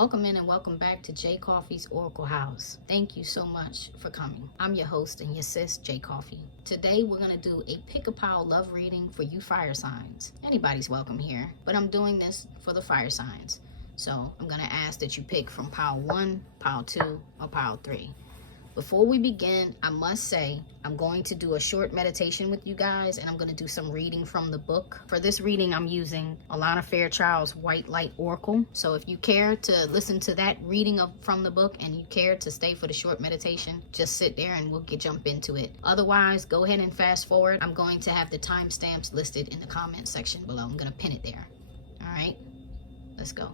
Welcome in and welcome back to J Coffee's Oracle House. Thank you so much for coming. I'm your host and your sis, J Coffee. Today we're going to do a pick-a-pile love reading for you fire signs. Anybody's welcome here, but I'm doing this for the fire signs. So I'm going to ask that you pick from pile 1, pile 2, or pile 3. Before we begin, I must say I'm going to do a short meditation with you guys, and I'm going to do some reading from the book. For this reading, I'm using Alana Fairchild's White Light Oracle. So if you care to listen to that reading from the book and you care to stay for the short meditation, just sit there and we'll jump into it. Otherwise, go ahead and fast forward. I'm going to have the timestamps listed in the comment section below. I'm going to pin it there. All right, let's go.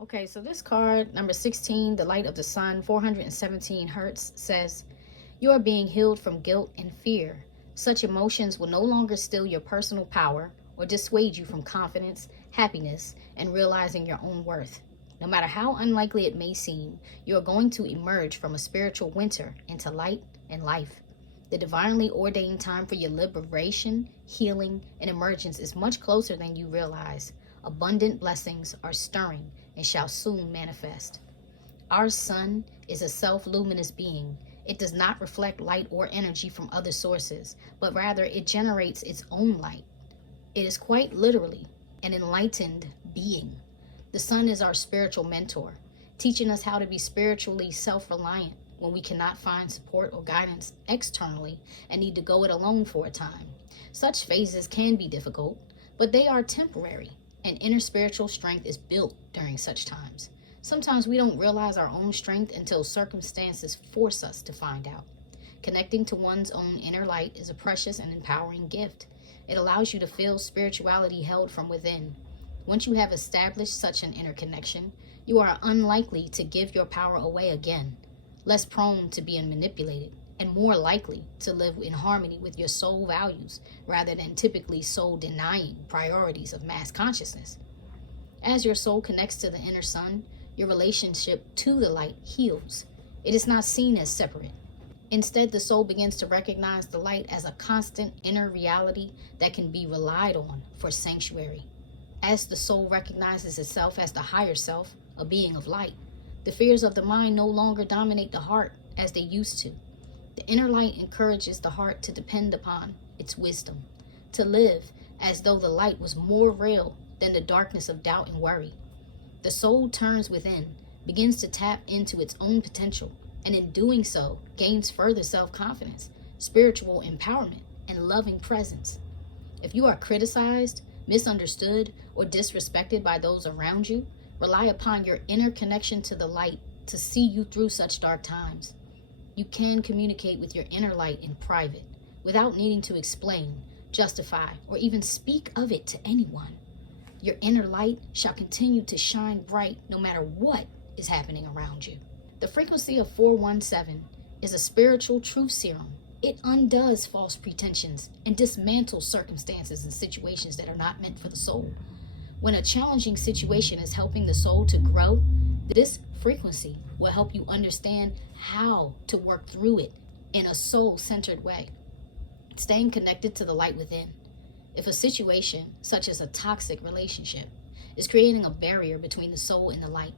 Okay, so this card, number 16, the light of the sun, 417 hertz, says, you are being healed from guilt and fear. Such emotions will no longer steal your personal power or dissuade you from confidence, happiness, and realizing your own worth. No matter how unlikely it may seem, you are going to emerge from a spiritual winter into light and life. The divinely ordained time for your liberation, healing, and emergence is much closer than you realize. Abundant blessings are stirring and shall soon manifest. Our sun is a self-luminous being. It does not reflect light or energy from other sources, but rather it generates its own light. It is quite literally an enlightened being. The sun is our spiritual mentor, teaching us how to be spiritually self-reliant when we cannot find support or guidance externally and need to go it alone for a time. Such phases can be difficult, but they are temporary. And inner spiritual strength is built during such times. Sometimes we don't realize our own strength until circumstances force us to find out. Connecting to one's own inner light is a precious and empowering gift. It allows you to feel spirituality held from within. Once you have established such an inner connection, you are unlikely to give your power away again, less prone to being manipulated, and more likely to live in harmony with your soul values rather than typically soul denying priorities of mass consciousness. As your soul connects to the inner sun, your relationship to the light heals. It is not seen as separate. Instead, the soul begins to recognize the light as a constant inner reality that can be relied on for sanctuary. As the soul recognizes itself as the higher self, a being of light, the fears of the mind no longer dominate the heart as they used to. The inner light encourages the heart to depend upon its wisdom, to live as though the light was more real than the darkness of doubt and worry. The soul turns within, begins to tap into its own potential, and in doing so, gains further self-confidence, spiritual empowerment, and loving presence. If you are criticized, misunderstood, or disrespected by those around you, rely upon your inner connection to the light to see you through such dark times. You can communicate with your inner light in private without needing to explain, justify, or even speak of it to anyone. Your inner light shall continue to shine bright no matter what is happening around you. The frequency of 417 is a spiritual truth serum. It undoes false pretensions and dismantles circumstances and situations that are not meant for the soul. When a challenging situation is helping the soul to grow, this frequency will help you understand how to work through it in a soul-centered way, staying connected to the light within. If a situation, such as a toxic relationship, is creating a barrier between the soul and the light,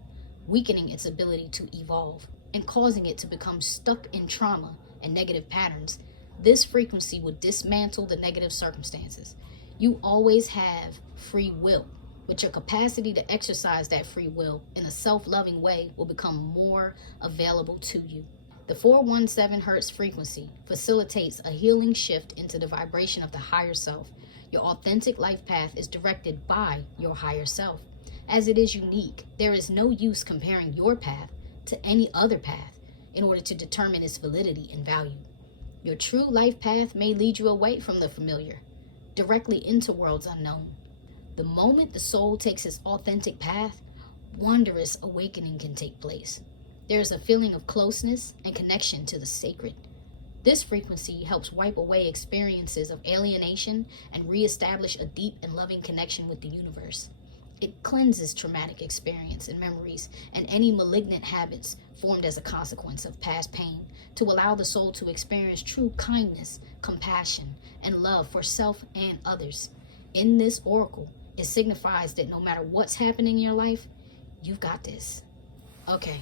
weakening its ability to evolve and causing it to become stuck in trauma and negative patterns, this frequency will dismantle the negative circumstances. You always have free will, but your capacity to exercise that free will in a self-loving way will become more available to you. The 417 hertz frequency facilitates a healing shift into the vibration of the higher self. Your authentic life path is directed by your higher self. As it is unique, there is no use comparing your path to any other path in order to determine its validity and value. Your true life path may lead you away from the familiar, directly into worlds unknown. The moment the soul takes its authentic path, wondrous awakening can take place. There is a feeling of closeness and connection to the sacred. This frequency helps wipe away experiences of alienation and reestablish a deep and loving connection with the universe. It cleanses traumatic experience and memories and any malignant habits formed as a consequence of past pain to allow the soul to experience true kindness, compassion, and love for self and others. In this oracle, it signifies that no matter what's happening in your life, You've got this. Okay.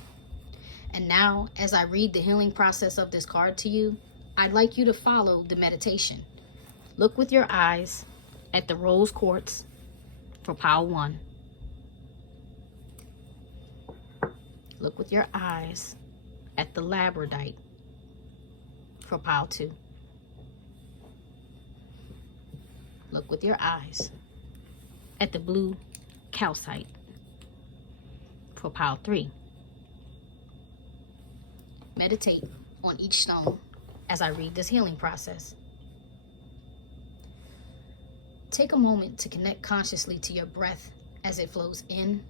And now, as I read the healing process of this card to you, I'd like you to follow the meditation. Look with your eyes at the rose quartz for pile 1. Look with your eyes at the labradorite for pile 2. Look with your eyes at the blue calcite for pile 3. Meditate on each stone as I read this healing process. Take a moment to connect consciously to your breath as it flows in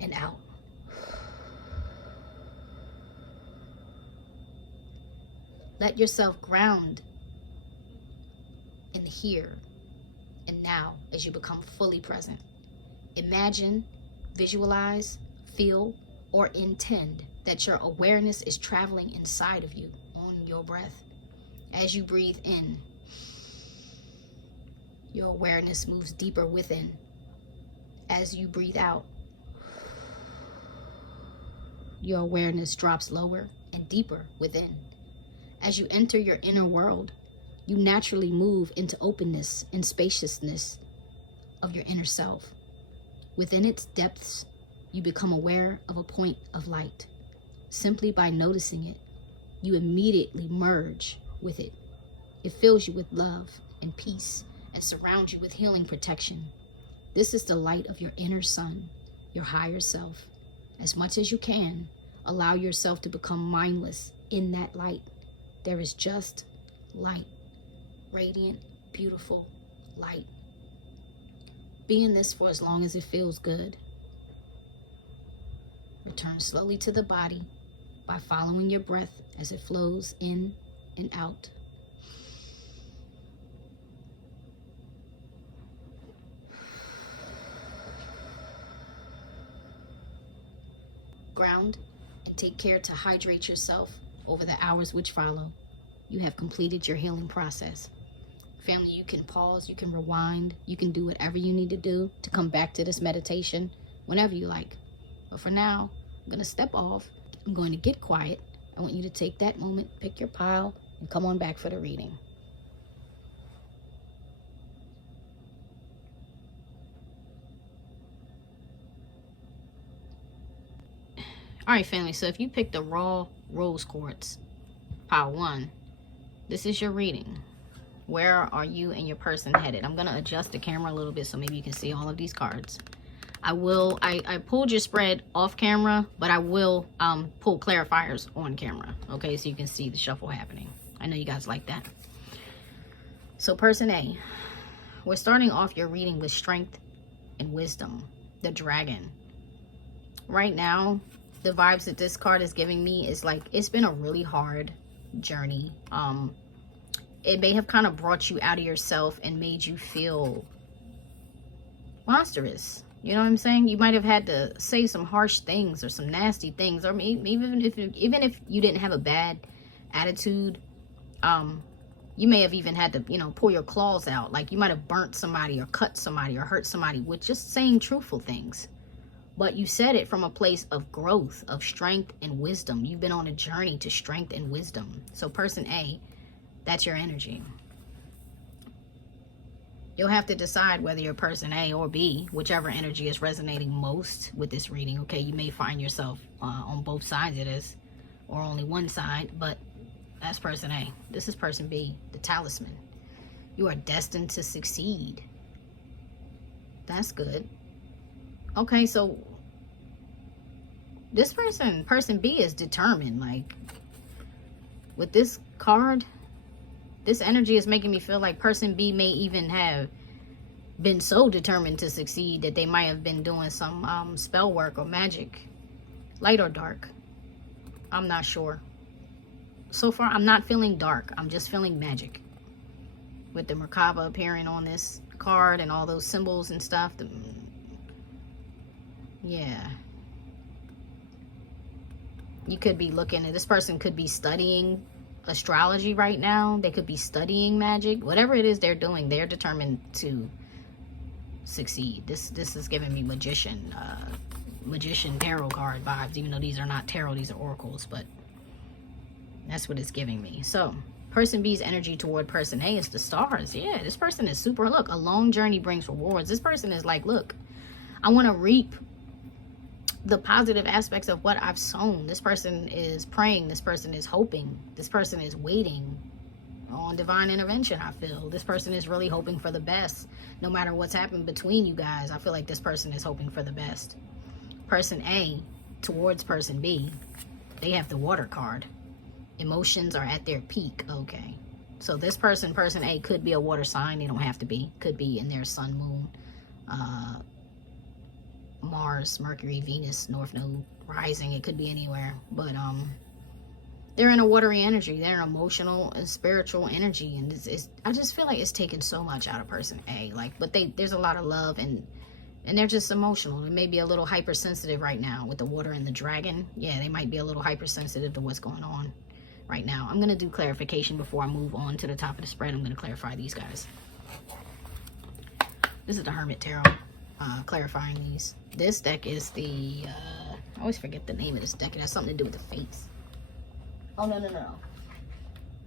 and out. Let yourself ground in the here and now as you become fully present. Imagine, visualize, feel, or intend that your awareness is traveling inside of you on your breath. As you breathe in, your awareness moves deeper within. As you breathe out, your awareness drops lower and deeper within. As you enter your inner world, you naturally move into openness and spaciousness of your inner self. Within its depths, you become aware of a point of light. Simply by noticing it, you immediately merge with it. It fills you with love and peace and surrounds you with healing protection. This is the light of your inner sun, your higher self. As much as you can, allow yourself to become mindless in that light. There is just light, radiant, beautiful light. Be in this for as long as it feels good. Return slowly to the body by following your breath as it flows in and out. Ground and take care to hydrate yourself over the hours which follow. You have completed your healing process. Family, you can pause, you can rewind, you can do whatever you need to do to come back to this meditation whenever you like. But for now, I'm going to step off. I'm going to get quiet. I want you to take that moment, pick your pile, and come on back for the reading. All right, family, so if you pick the raw rose quartz, pile 1, this is your reading. Where are you and your person headed? I'm going to adjust the camera a little bit so maybe you can see all of these cards. I pulled your spread off camera, but I will pull clarifiers on camera, okay, so you can see the shuffle happening. I know you guys like that. So person A, we're starting off your reading with strength and wisdom, the dragon. Right now, the vibes that this card is giving me is like, it's been a really hard journey. It may have kind of brought you out of yourself and made you feel monstrous. You know what I'm saying? You might have had to say some harsh things or some nasty things, or even if you didn't have a bad attitude, you may have even had to, pull your claws out. Like you might have burnt somebody or cut somebody or hurt somebody with just saying truthful things. But you said it from a place of growth, of strength and wisdom. You've been on a journey to strength and wisdom. So person A, that's your energy. You'll have to decide whether you're person A or B, whichever energy is resonating most with this reading, okay? You may find yourself on both sides of this, or only one side, but that's person A. This is person B, the talisman. You are destined to succeed. That's good. Okay, so this person B is determined. Like, with this card, this energy is making me feel like person B may even have been so determined to succeed that they might have been doing some spell work or magic. Light or dark? I'm not sure. So far, I'm not feeling dark. I'm just feeling magic. With the Merkaba appearing on this card and all those symbols and stuff. Yeah. You could be looking at, this person could be studying astrology right now. They could be studying magic. Whatever it is they're doing, they're determined to succeed. This is giving me magician tarot card vibes, even though these are not tarot, these are oracles, but that's what it's giving me. So person B's energy toward person A is the stars. Yeah, this person is super, look, a long journey brings rewards. This person is like, look, I want to reap the positive aspects of what I've sown. This person is praying. This person is hoping. This person is waiting on divine intervention. I feel this person is really hoping for the best. No matter what's happened between you guys, I feel like this person is hoping for the best. Person A towards person B, they have the water card. Emotions are at their peak. Okay, so this person A, could be a water sign. They don't have to be. Could be in their sun, moon, Mars, Mercury, Venus, North Node, rising. It could be anywhere, but they're in a watery energy. They're an emotional and spiritual energy, and I just feel like it's taken so much out of person A. Like, but there's a lot of love, and they're just emotional. They may be a little hypersensitive right now with the water and the dragon. Yeah, they might be a little hypersensitive to what's going on right now. I'm gonna do clarification before I move on to the top of the spread. I'm gonna clarify these guys. This is the Hermit Tarot. Clarifying these. This deck is the I always forget the name of this deck. It has something to do with the fates. Oh, no.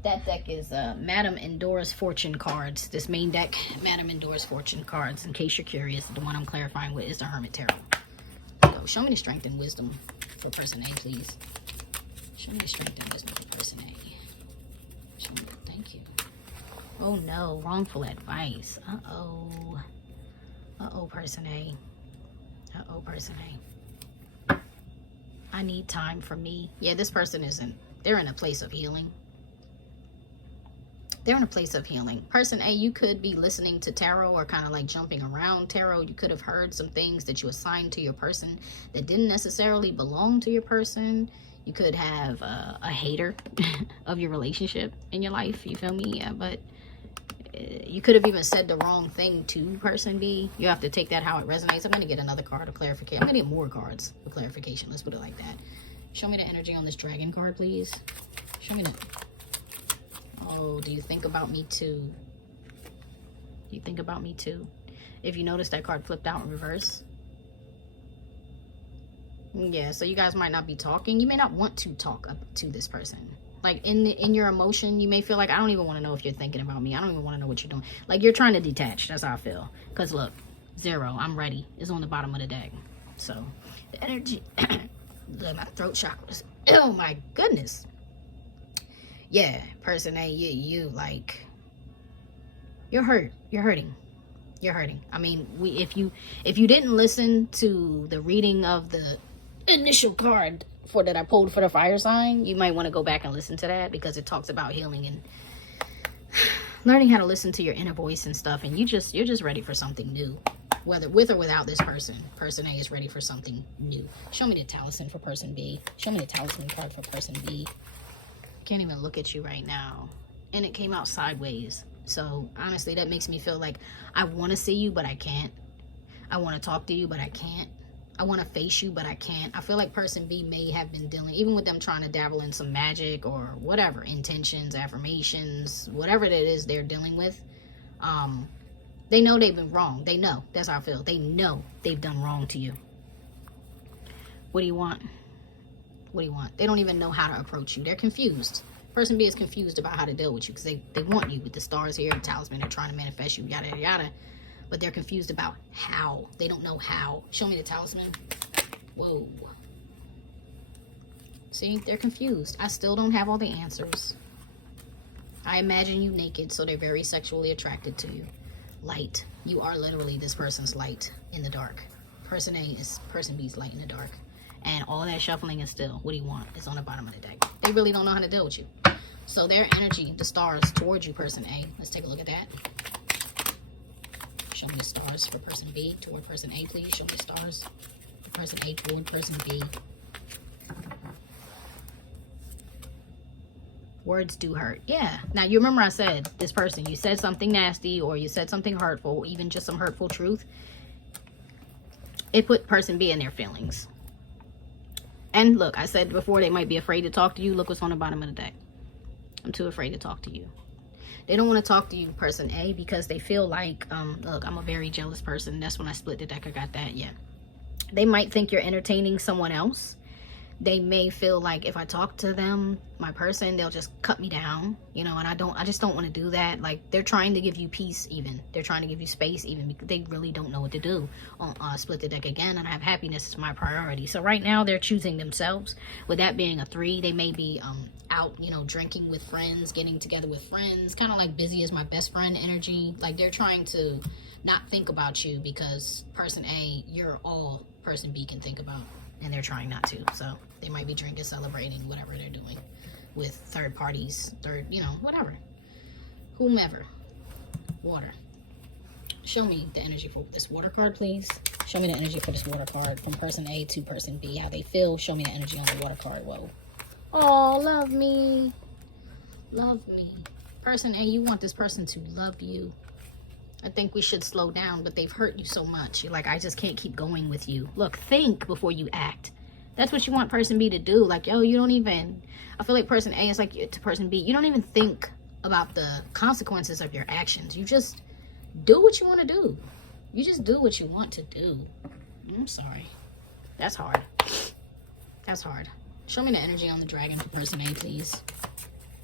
That deck is Madame Endora's Fortune cards. This main deck, Madame Endora's Fortune cards. In case you're curious, the one I'm clarifying with is the Hermit Tarot. So show me the strength and wisdom for person A, please. Show me the strength and wisdom for person A. Show me that. Thank you. Oh no, wrongful advice. Uh-oh. Uh-oh, person A. Uh-oh, person A. I need time for me. Yeah, this person they're in a place of healing. They're in a place of healing. Person A, you could be listening to tarot or kind of like jumping around tarot. You could have heard some things that you assigned to your person that didn't necessarily belong to your person. You could have a hater of your relationship in your life. You feel me? Yeah, but you could have even said the wrong thing to person B. You have to take that how it resonates. I'm going to get another card of clarification. I'm going to get more cards for clarification. Let's put it like that. Show me the energy on this dragon card, please. Show me that. Oh, do you think about me too? Do you think about me too? If you notice, that card flipped out in reverse. Yeah, so you guys might not be talking. You may not want to talk up to this person. Like in your emotion, you may feel like, I don't even want to know if you're thinking about me. I don't even want to know what you're doing. Like, you're trying to detach. That's how I feel. Because look, 0, I'm ready, is on the bottom of the deck. So the energy, my throat chakras. Oh my goodness. Yeah, person A, you like, you're hurt. You're hurting. You're hurting. I mean, if you didn't listen to the reading of the initial card that I pulled for the fire sign, you might want to go back and listen to that, because it talks about healing and learning how to listen to your inner voice and stuff. And you're just ready for something new, whether with or without this person. Person A is ready for something new. Show me the talisman for person B. Show me the talisman card for person B. I can't even look at you right now, and it came out sideways. So honestly, that makes me feel like I want to see you, but I can't. I want to talk to you, but I can't. I want to face you, but I can't. I feel like person B may have been dealing, even with them trying to dabble in some magic or whatever, intentions, affirmations, whatever it is they're dealing with. They know they've been wrong. They know. That's how I feel. They know they've done wrong to you. What do you want? What do you want? They don't even know how to approach you. They're confused. Person B is confused about how to deal with you, because they want you with the stars here, the talisman. They're trying to manifest you, yada, yada, yada. But they're confused about how. They don't know how. Show me the talisman. Whoa. See, they're confused. I still don't have all the answers. I imagine you naked, so they're very sexually attracted to you. Light. You are literally this person's light in the dark. Person A is person B's light in the dark. And all that shuffling is still, what do you want? It's on the bottom of the deck. They really don't know how to deal with you. So their energy, the stars towards you, person A. Let's take a look at that. Show me the stars for person B toward person A, please. Show me the stars for person A toward person B. Words do hurt. Yeah. Now, you remember I said this person, you said something nasty or you said something hurtful, even just some hurtful truth. It put person B in their feelings. And look, I said before they might be afraid to talk to you. Look what's on the bottom of the deck. I'm too afraid to talk to you. They don't want to talk to you, person A, because they feel like, look, I'm a very jealous person. That's when I split the deck. I got that. Yeah. They might think you're entertaining someone else. They may feel like if I talk to them, my person, they'll just cut me down, you know, and I just don't want to do that. Like, they're trying to give you peace even. They're trying to give you space even, because they really don't know what to do. On split the deck again, and I have happiness as my priority. So right now they're choosing themselves. With that being a 3, they may be out, you know, drinking with friends, getting together with friends, kind of like busy as my best friend energy. Like, they're trying to not think about you, because person A, you're all person B can think about. And they're trying not to. So they might be drinking, celebrating, whatever they're doing with third parties, you know, whatever. Whomever. Water. Show me the energy for this water card, please. Show me the energy for this water card from person A to person B. How they feel. Show me the energy on the water card. Whoa. Oh, love me. Love me. Person A, you want this person to love you. I think we should slow down, but they've hurt you so much. You're like, I just can't keep going with you. Look, think before you act. That's what you want person B to do. Like, yo, you don't even, I feel like person A is like to person B. You don't even think about the consequences of your actions. You just do what you want to do. You just do what you want to do. I'm sorry. That's hard. That's hard. Show me the energy on the dragon for person A, please.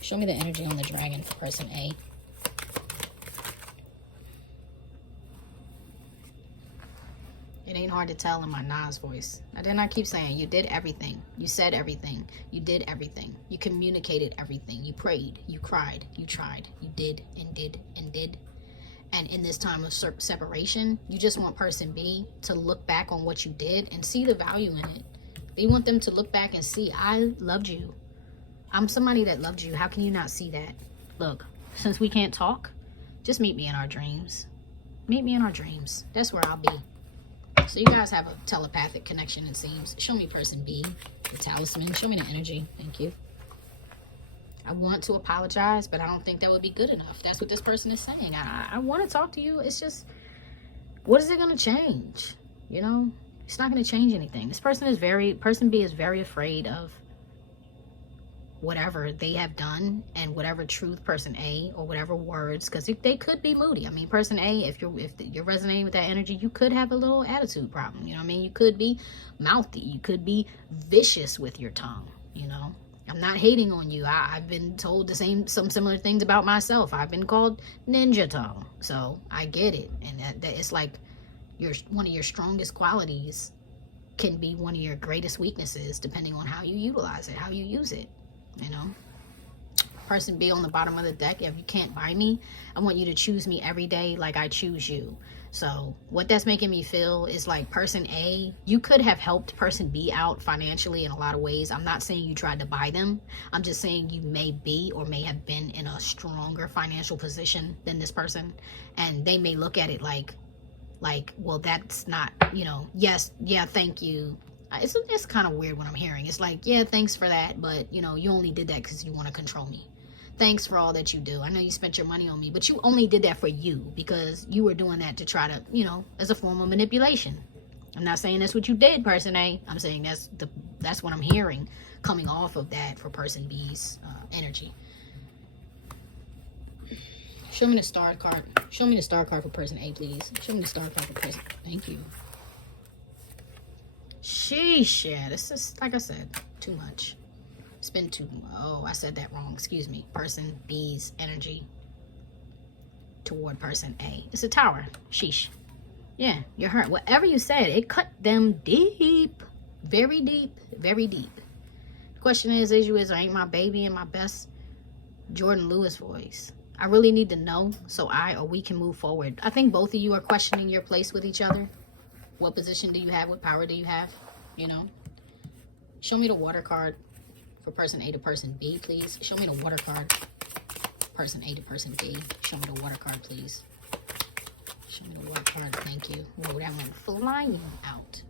Show me the energy on the dragon for person A. It ain't hard to tell in my Nas voice. And then I keep saying, you did everything. You said everything. You did everything. You communicated everything. You prayed. You cried. You tried. You did and did and did. And in this time of separation, you just want person B to look back on what you did and see the value in it. They want them to look back and see, I loved you. I'm somebody that loved you. How can you not see that? Look, since we can't talk, just meet me in our dreams. Meet me in our dreams. That's where I'll be. So you guys have a telepathic connection, it seems. Show me person B, the talisman. Show me the energy. Thank you. I want to apologize, but I don't think that would be good enough. That's what this person is saying. I want to talk to you. It's just, what is it going to change? You know, it's not going to change anything. This person B is very afraid of whatever they have done and whatever truth person A or whatever words, because they could be moody. I mean, person A, if you're resonating with that energy, you could have a little attitude problem. You know what I mean? You could be mouthy. You could be vicious with your tongue. You know, I'm not hating on you. I've been told some similar things about myself. I've been called ninja tongue, so I get it. And that it's like one of your strongest qualities can be one of your greatest weaknesses, depending on how you utilize it, how you use it. You know, person B on the bottom of the deck, if you can't buy me, I want you to choose me every day like I choose you. So what that's making me feel is like person A, you could have helped person B out financially in a lot of ways. I'm not saying you tried to buy them. I'm just saying you may be or may have been in a stronger financial position than this person. And they may look at it like, well, that's not, you know, yes, yeah, thank you. It's kind of weird what I'm hearing. It's like, yeah, thanks for that, but, you know, you only did that because you want to control me. Thanks for all that you do. I know you spent your money on me, but you only did that for you because you were doing that to try to, you know, as a form of manipulation. I'm not saying that's what you did, person A. I'm saying that's what I'm hearing coming off of that for person B's energy. Show me the star card. Show me the star card for person A, please. Show me the star card for person. Thank you. Sheesh, yeah, this is, like I said, too much. It's been oh, I said that wrong. Excuse me. Person B's energy toward person A. It's a tower. Sheesh. Yeah, you're hurt. Whatever you said, it cut them deep. Very deep. Very deep. The question is you ain't my baby and my best Jordan Lewis voice. I really need to know so we can move forward. I think both of you are questioning your place with each other. What position do you have? What power do you have? You know? Show me the water card for person A to person B, please. Show me the water card. Person A to person B. Show me the water card, please. Show me the water card. Thank you. Whoa, that went flying out.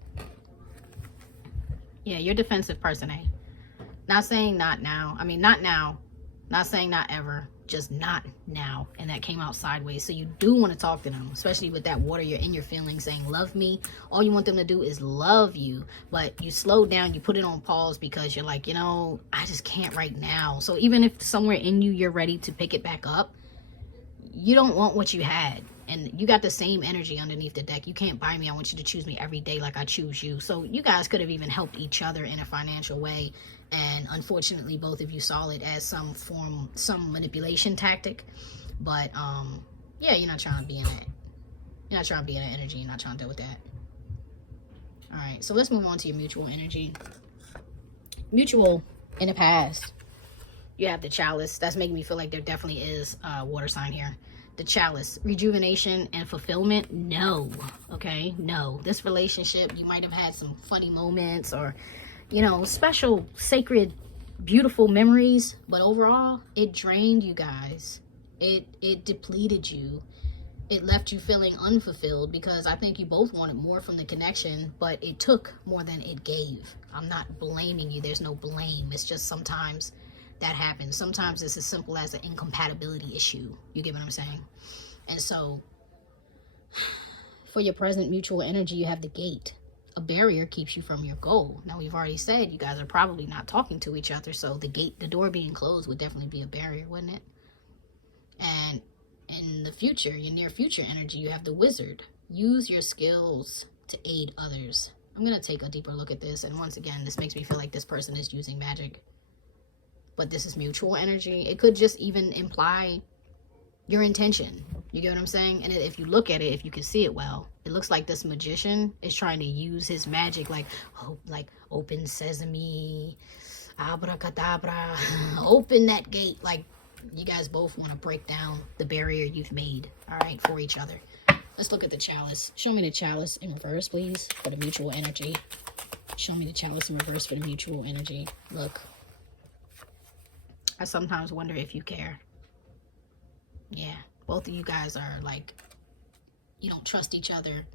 Yeah, you're defensive, person A. Not saying not now. I mean, not now. Not saying not ever. Just not now. And that came out sideways. So you do want to talk to them, especially with that water. You're in your feelings saying love me. All you want them to do is love you, but you slow down, you put it on pause because you're like, you know, I just can't right now. So even if somewhere in you you're ready to pick it back up, you don't want what you had. And you got the same energy underneath the deck. You can't buy me. I want you to choose me every day like I choose you. So you guys could have even helped each other in a financial way. And unfortunately, both of you saw it as some manipulation tactic. But yeah, you're not trying to be in that. You're not trying to be in that energy. You're not trying to deal with that. All right, so let's move on to your mutual energy. Mutual, in the past, you have the Chalice. That's making me feel like there definitely is a water sign here. The Chalice, rejuvenation and fulfillment. No, okay, no. This relationship, you might have had some funny moments or, you know, special, sacred, beautiful memories. But overall, it drained you guys. It depleted you. It left you feeling unfulfilled because I think you both wanted more from the connection, but it took more than it gave. I'm not blaming you. There's no blame. It's just sometimes that happens. Sometimes it's as simple as an incompatibility issue. You get what I'm saying? And so for your present mutual energy, you have the Gate. A barrier keeps you from your goal. Now, we've already said you guys are probably not talking to each other, so the gate, the door being closed would definitely be a barrier, wouldn't it? And in the future, your near future energy, you have the Wizard. Use your skills to aid others. I'm going to take a deeper look at this. And once again, this makes me feel like this person is using magic. But this is mutual energy. It could just even imply your intention. You get what I'm saying? And if you look at it, if you can see it well, it looks like this magician is trying to use his magic like, oh, like open sesame, abracadabra, open that gate. Like, you guys both want to break down the barrier you've made, all right, for each other. Let's look at the Chalice. Show me the Chalice in reverse, please, for the mutual energy. Show me the Chalice in reverse for the mutual energy. Look. I sometimes wonder if you care. Yeah, both of you guys are like, you don't trust each other.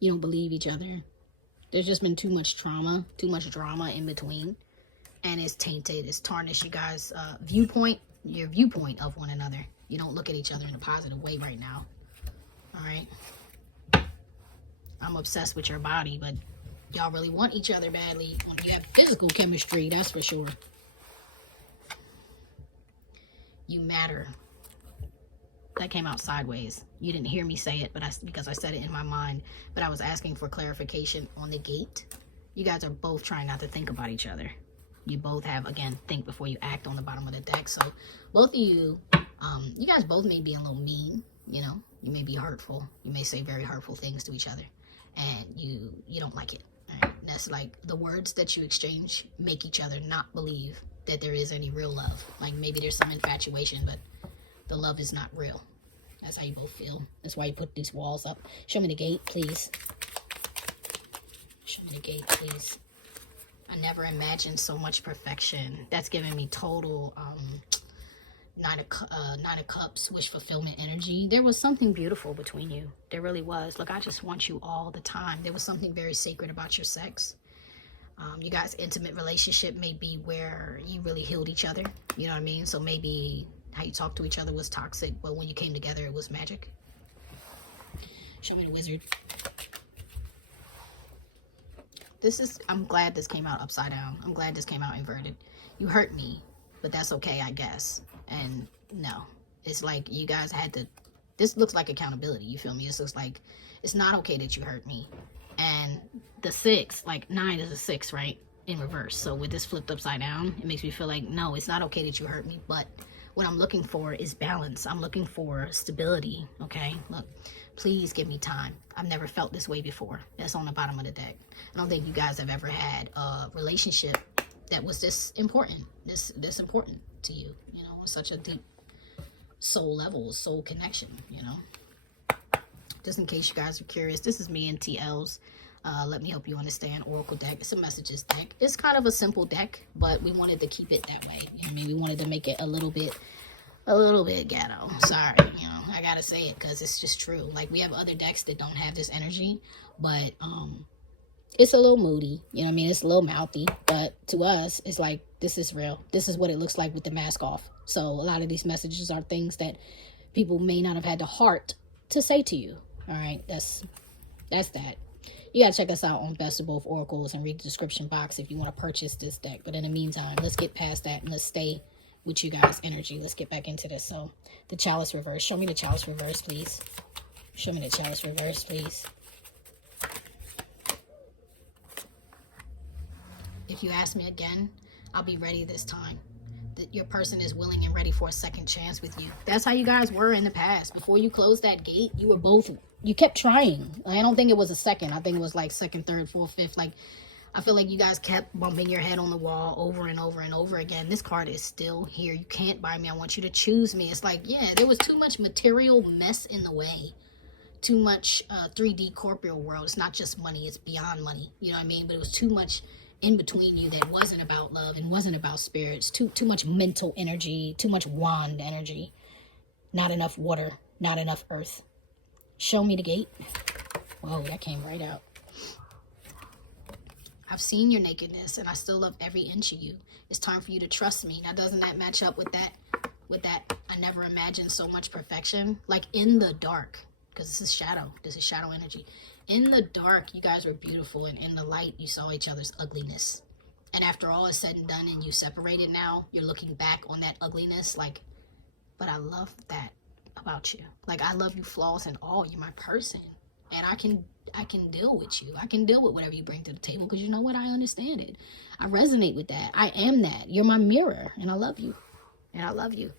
You don't believe each other. There's just been too much trauma, too much drama in between. And it's tainted, it's tarnished you guys' viewpoint, your viewpoint of one another. You don't look at each other in a positive way right now. All right. I'm obsessed with your body, but y'all really want each other badly. You have physical chemistry, that's for sure. You matter. That came out sideways. You didn't hear me say it, but because I said it in my mind. But I was asking for clarification on the Gate. You guys are both trying not to think about each other. You both have, again, think before you act on the bottom of the deck. So both of you, you guys both may be a little mean, you know. You may be hurtful. You may say very hurtful things to each other. And you don't like it. All right? That's like the words that you exchange make each other not believe that there is any real love. Like maybe there's some infatuation, but the love is not real. That's how you both feel. That's why you put these walls up. Show me the Gate, please. Show me the Gate, please. I never imagined so much perfection. That's giving me total Nine of Cups, wish fulfillment energy. There was something beautiful between you. There really was. Look, I just want you all the time. There was something very sacred about your sex. You guys' intimate relationship may be where you really healed each other. You know what I mean? So maybe how you talked to each other was toxic, but when you came together, it was magic. Show me the Wizard. I'm glad this came out upside down. I'm glad this came out inverted. You hurt me, but that's okay, I guess. And no, it's like you guys had to, this looks like accountability. You feel me? This looks like it's not okay that you hurt me. And the 6, like 9 is a 6, right? In reverse. So with this flipped upside down, it makes me feel like, no, it's not okay that you hurt me. But what I'm looking for is balance. I'm looking for stability. Okay, look, please give me time. I've never felt this way before. That's on the bottom of the deck. I don't think you guys have ever had a relationship that was this important, this important to you, you know, on such a deep soul level, soul connection, you know. Just in case you guys are curious, this is me and TL's Let Me Help You Understand Oracle deck. It's a messages deck. It's kind of a simple deck, but we wanted to keep it that way. You know what I mean? We wanted to make it a little bit ghetto. Sorry, you know, I gotta say it because it's just true. Like, we have other decks that don't have this energy, but it's a little moody, you know what I mean? It's a little mouthy, but to us, it's like, this is real. This is what it looks like with the mask off. So a lot of these messages are things that people may not have had the heart to say to you. All right, that's that. You gotta check us out on Best of Both Oracles and read the description box if you want to purchase this deck. But in the meantime, let's get past that and let's stay with you guys' energy. Let's get back into this. So the chalice reverse. Show me the chalice reverse, please. Show me the chalice reverse, please. If you ask me again, I'll be ready this time. That your person is willing and ready for a second chance with you. That's how you guys were in the past. Before you closed that gate, you were both, you kept trying. I don't think it was a second. I think it was like second, third, fourth, fifth. Like, I feel like you guys kept bumping your head on the wall over and over and over again. This card is still here. You can't buy me. I want you to choose me. It's like, yeah, there was too much material mess in the way. Too much 3D corporeal world. It's not just money. It's beyond money. You know what I mean? But it was too much in between you that wasn't about love and wasn't about spirits. Too much mental energy, too much wand energy, not enough water, not enough earth. Show me the gate. Whoa, that came right out. I've seen your nakedness and I still love every inch of you. It's time for you to trust me. Now, doesn't that match up with that I never imagined so much perfection? Like in the dark, because this is shadow energy. In the dark, you guys were beautiful, and in the light, you saw each other's ugliness. And after all is said and done and you separated now, you're looking back on that ugliness like, but I love that about you. Like, I love you flaws and all. You're my person. And I can deal with you. I can deal with whatever you bring to the table because you know what? I understand it. I resonate with that. I am that. You're my mirror, and I love you. And I love you.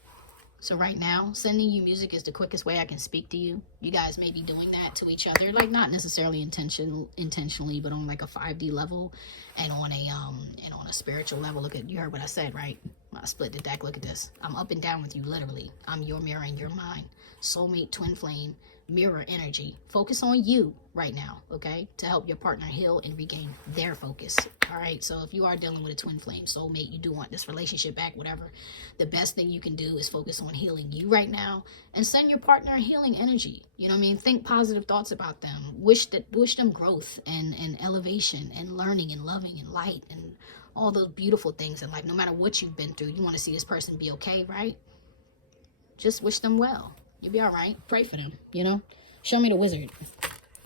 So right now, sending you music is the quickest way I can speak to you. You guys may be doing that to each other, like not necessarily intentionally, but on like a 5D level and on a spiritual level. Look at, you heard what I said, right? I split the deck. Look at this. I'm up and down with you, literally. I'm your mirror and you're mine. Soulmate, twin flame, mirror energy. Focus on you right now, okay? To help your partner heal and regain their focus. All right, so if you are dealing with a twin flame, soulmate, you do want this relationship back, whatever, the best thing you can do is focus on healing you right now and send your partner healing energy. You know what I mean? Think positive thoughts about them. Wish them growth and elevation and learning and loving and light and all those beautiful things in life. No matter what you've been through, you want to see this person be okay, right? Just wish them well. You'll be all right. Pray for them, you know? Show me the wizard.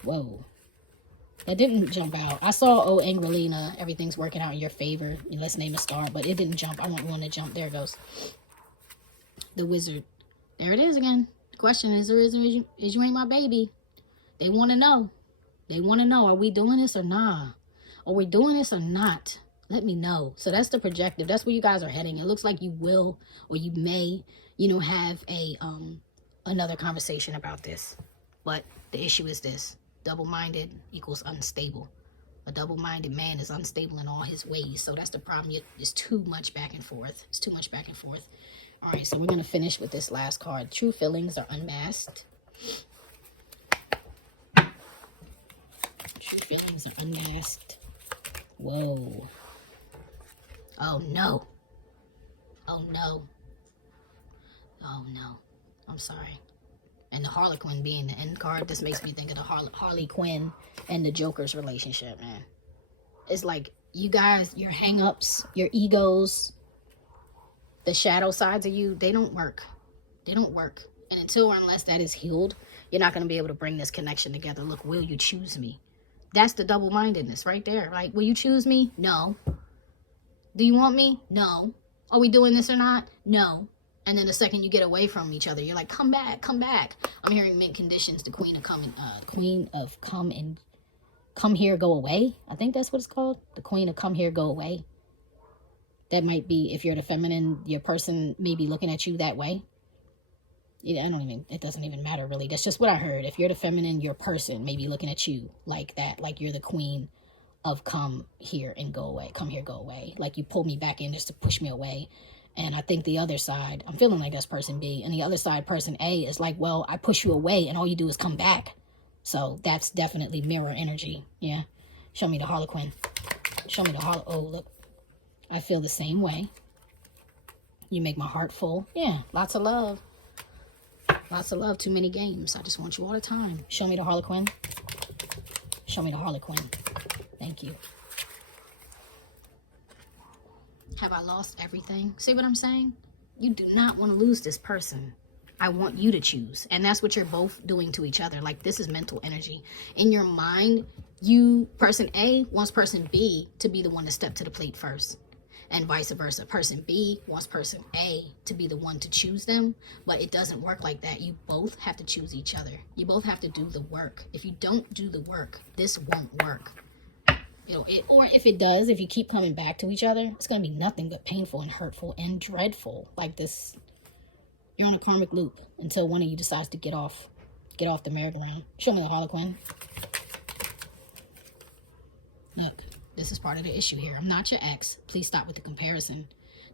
Whoa. That didn't jump out. I saw, oh, Angelina, everything's working out in your favor. Let's name a star, but it didn't jump. I want one to jump. There it goes. The wizard. There it is again. The question is you ain't my baby. They want to know. They want to know, are we doing this or nah? Are we doing this or not? Let me know. So that's the projective. That's where you guys are heading. It looks like you will or you may, you know, have a another conversation about this. But the issue is this. Double-minded equals unstable. A double-minded man is unstable in all his ways. So that's the problem. It's too much back and forth. It's too much back and forth. All right, so we're going to finish with this last card. True feelings are unmasked. True feelings are unmasked. Whoa. Oh, no. Oh, no. Oh, no. I'm sorry. And the Harlequin being the end card, this makes me think of the Harley Quinn and the Joker's relationship, man. It's like, you guys, your hang-ups, your egos, the shadow sides of you, they don't work. They don't work. And until or unless that is healed, you're not going to be able to bring this connection together. Look, will you choose me? That's the double-mindedness right there. Like, will you choose me? No. Do you want me? No. Are we doing this or not? No. And then the second you get away from each other, you're like, come back, come back. I'm hearing mint conditions, the queen of come here, go away. I think that's what it's called. The queen of come here, go away. That might be, if you're the feminine, your person may be looking at you that way. It doesn't even matter really. That's just what I heard. If you're the feminine, your person may be looking at you like that. Like you're the queen of come here and go away. Come here, go away. Like you pull me back in just to push me away. And I think the other side, I'm feeling like that's person B. And the other side, person A, is like, well, I push you away and all you do is come back. So that's definitely mirror energy. Yeah. Show me the Harlequin. Show me the Oh, look. I feel the same way. You make my heart full. Yeah. Lots of love. Lots of love. Too many games. I just want you all the time. Show me the Harlequin. Show me the Harlequin. Thank you. Have I lost everything? See what I'm saying? You do not want to lose this person. I want you to choose. And that's what you're both doing to each other. Like, this is mental energy. In your mind, person A wants person B to be the one to step to the plate first. and vice versa. Person B wants person A to be the one to choose them, but it doesn't work like that. You both have to choose each other. You both have to do the work. If you don't do the work, this won't work. Or if it does, if you keep coming back to each other, it's going to be nothing but painful and hurtful and dreadful. Like this, you're on a karmic loop until one of you decides to get off the merry-go-round. Show me the Harlequin. Look, this is part of the issue here. I'm not your ex. Please stop with the comparison.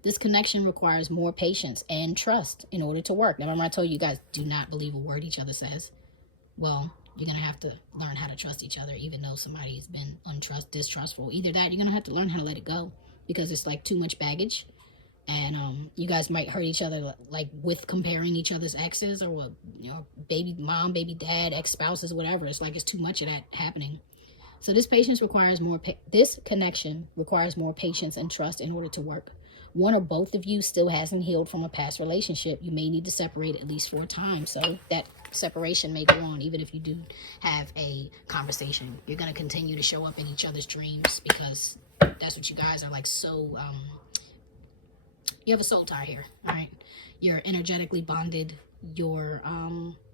This connection requires more patience and trust in order to work. Now, remember I told you guys, do not believe a word each other says. Well, you're going to have to learn how to trust each other, even though somebody's been distrustful. Either that, you're going to have to learn how to let it go, because it's like too much baggage. And you guys might hurt each other, like with comparing each other's exes, or baby mom, baby dad, ex-spouses, whatever. It's like it's too much of that happening. So this this connection requires more patience and trust in order to work. One or both of you still hasn't healed from a past relationship. You may need to separate at least 4 times. So that separation may go on even if you do have a conversation. You're going to continue to show up in each other's dreams, because that's what you guys are like. So you have a soul tie here. All right. You're energetically bonded. You're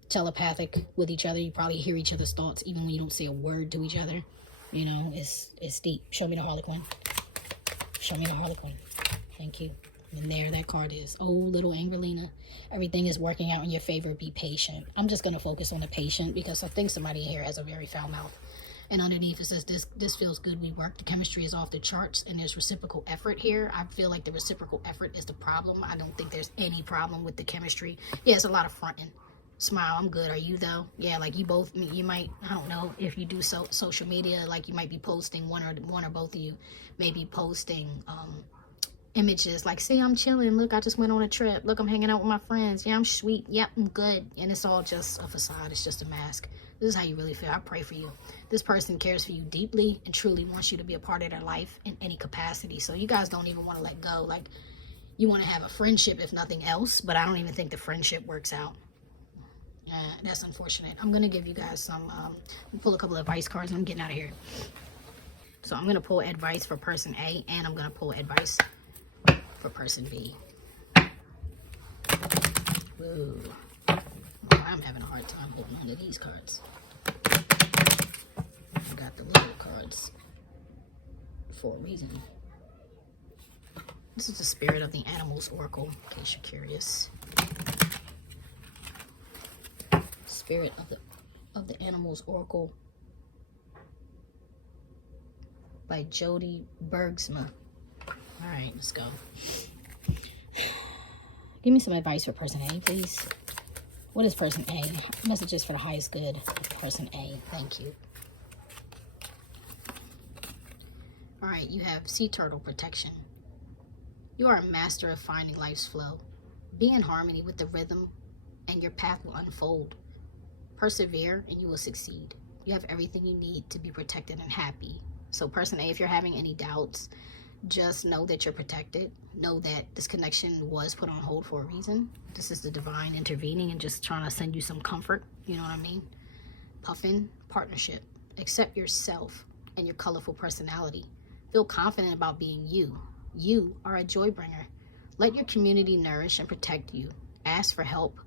telepathic with each other. You probably hear each other's thoughts even when you don't say a word to each other. It's deep. Show me the Harlequin. Show me the Harlequin. Thank you. And there that card is. Oh, little Angelina. Everything is working out in your favor. Be patient. I'm just going to focus on the patient, because I think somebody here has a very foul mouth. And underneath it says, this feels good, we work. The chemistry is off the charts, and there's reciprocal effort here. I feel like the reciprocal effort is the problem. I don't think there's any problem with the chemistry. Yeah, it's a lot of fronting. Smile, I'm good. Are you though? Yeah, like you might, I don't know if you do social media, like you might be posting one or both of you may be posting images like, see, I'm chilling, look, I just went on a trip, look, I'm hanging out with my friends, yeah, I'm sweet, yep, I'm good. And it's all just a facade. It's just a mask. This is how you really feel. I pray for you. This person cares for you deeply and truly wants you to be a part of their life in any capacity. So you guys don't even want to let go. Like, you want to have a friendship if nothing else, but I don't even think the friendship works out. That's unfortunate. I'm going to give you guys some, pull a couple of advice cards, and I'm getting out of here. So I'm going to pull advice for person A, and I'm going to pull advice for person B. Whoa. I'm having a hard time holding on to these cards. I got the little cards for a reason. This is the Spirit of the Animals Oracle, in case you're curious. Spirit of the Animals Oracle by Jody Bergsma. All right, let's go. Give me some advice for person A, please. What is person A? Messages for the highest good of person A. Thank you. All right, you have sea turtle protection. You are a master of finding life's flow. Be in harmony with the rhythm, and your path will unfold. Persevere, and you will succeed. You have everything you need to be protected and happy. So person A, if you're having any doubts, just know that you're protected. Know that this connection was put on hold for a reason. This is the divine intervening and just trying to send you some comfort. You know what I mean? Puffin, partnership. Accept yourself and your colorful personality. Feel confident about being you. You are a joy bringer. Let your community nourish and protect you. Ask for help.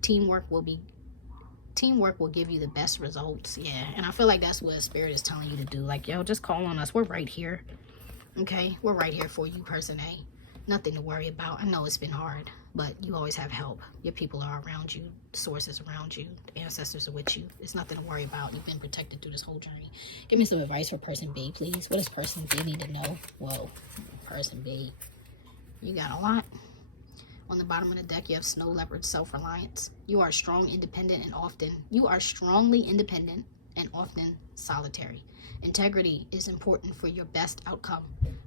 Teamwork will give you the best results. Yeah, and I feel like that's what Spirit is telling you to do. Like, yo, just call on us. We're right here. Okay, we're right here for you, person A. Nothing to worry about. I know it's been hard, but you always have help. Your people are around you. Sources around you. Ancestors are with you. It's nothing to worry about. You've been protected through this whole journey. Give me some advice for person B, please. What does person B need to know? Whoa, person B. You got a lot. On the bottom of the deck, you have Snow Leopard, self-reliance. You are strongly independent and often solitary. Integrity is important for your best outcome.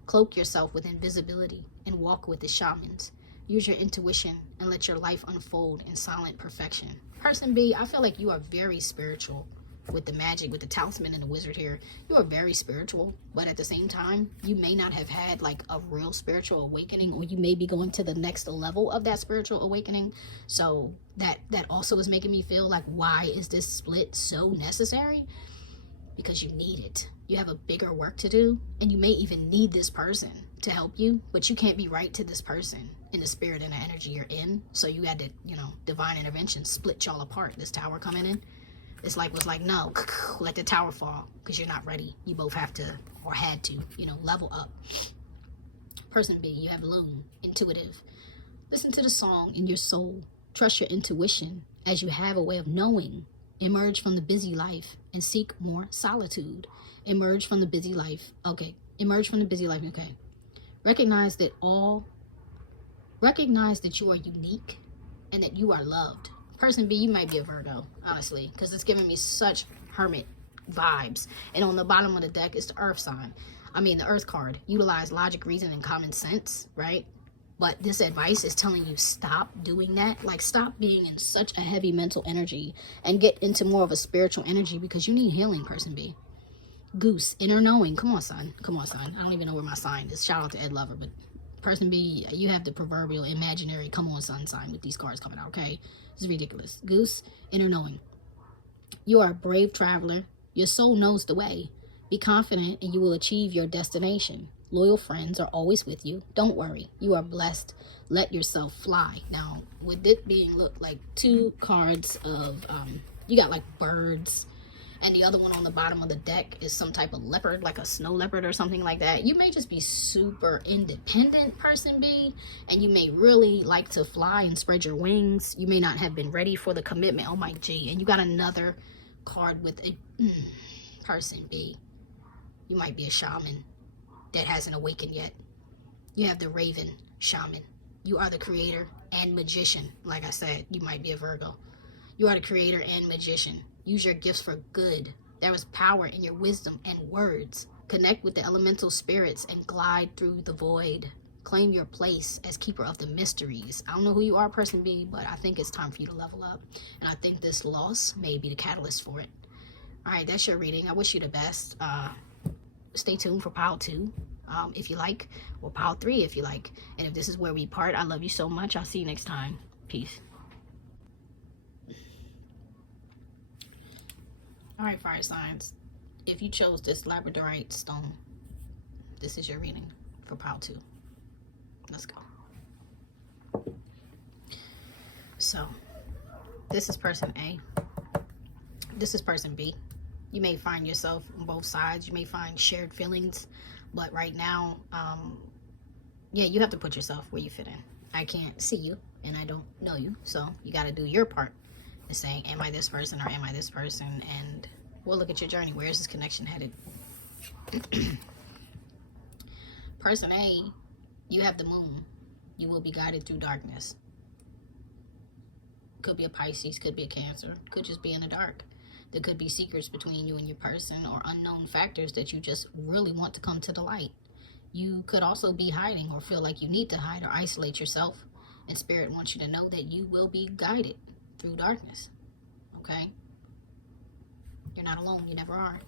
Cloak yourself with invisibility and walk with the shamans. Use your intuition and let your life unfold in silent perfection. Person B, I feel like you are very spiritual. With the magic, with the talisman and the wizard here, you are very spiritual, but at the same time, you may not have had like a real spiritual awakening, or you may be going to the next level of that spiritual awakening. So that also is making me feel like, why is this split so necessary? Because you need it. You have a bigger work to do, and you may even need this person to help you, but you can't be right to this person in the spirit and the energy you're in. So you had to, you know, divine intervention, split y'all apart. This tower coming in, it's like, was like, no, let the tower fall, because you're not ready. You both have to, or had to, you know, level up. Person B, you have loom, intuitive. Listen to the song in your soul. Trust your intuition as you have a way of knowing. Emerge from the busy life and seek more solitude. Emerge from the busy life. Okay. Emerge from the busy life. Okay. Recognize that you are unique and that you are loved. Person B, you might be a Virgo, honestly, because it's giving me such hermit vibes. And on the bottom of the deck is the earth sign. I mean, the earth card. Utilize logic, reason, and common sense, right? But this advice is telling you stop doing that. Like, stop being in such a heavy mental energy and get into more of a spiritual energy, because you need healing, person B. Goose, inner knowing. Come on, son. Come on, son. I don't even know where my sign is. Shout out to Ed Lover. But person B, you have the proverbial imaginary come on, son sign with these cards coming out, okay? It's ridiculous. Goose, inner knowing. You are a brave traveler. Your soul knows the way. Be confident and you will achieve your destination. Loyal friends are always with you. Don't worry. You are blessed. Let yourself fly. Now, with it being, look, like 2 cards of, you got like birds, and the other one on the bottom of the deck is some type of leopard, like a snow leopard or something like that. You may just be super independent, person B, and you may really like to fly and spread your wings. You may not have been ready for the commitment. Oh my G. And you got another card with a person B. You might be a shaman that hasn't awakened yet. You have the raven shaman. You are the creator and magician. Like I said, you might be a Virgo. You are the creator and magician. Use your gifts for good. There is power in your wisdom and words. Connect with the elemental spirits and glide through the void. Claim your place as keeper of the mysteries. I don't know who you are, person B, but I think it's time for you to level up. And I think this loss may be the catalyst for it. All right, that's your reading. I wish you the best. Stay tuned for pile 2 if you like, or pile 3 if you like. And if this is where we part, I love you so much. I'll see you next time. Peace. All right, fire signs. If you chose this labradorite stone, this is your reading for pile 2. Let's go. So, this is person A. This is person B. You may find yourself on both sides. You may find shared feelings, but right now, yeah, you have to put yourself where you fit in. I can't see you, and I don't know you, so you got to do your part. Is saying, am I this person or am I this person? And we'll look at your journey. Where is this connection headed? Person A, you have the moon. You will be guided through darkness. Could be a Pisces, could be a Cancer, could just be in the dark. There could be secrets between you and your person, or unknown factors that you just really want to come to the light. You could also be hiding, or feel like you need to hide or isolate yourself. And Spirit wants you to know that you will be guided through darkness. Okay? You're not alone. You never are.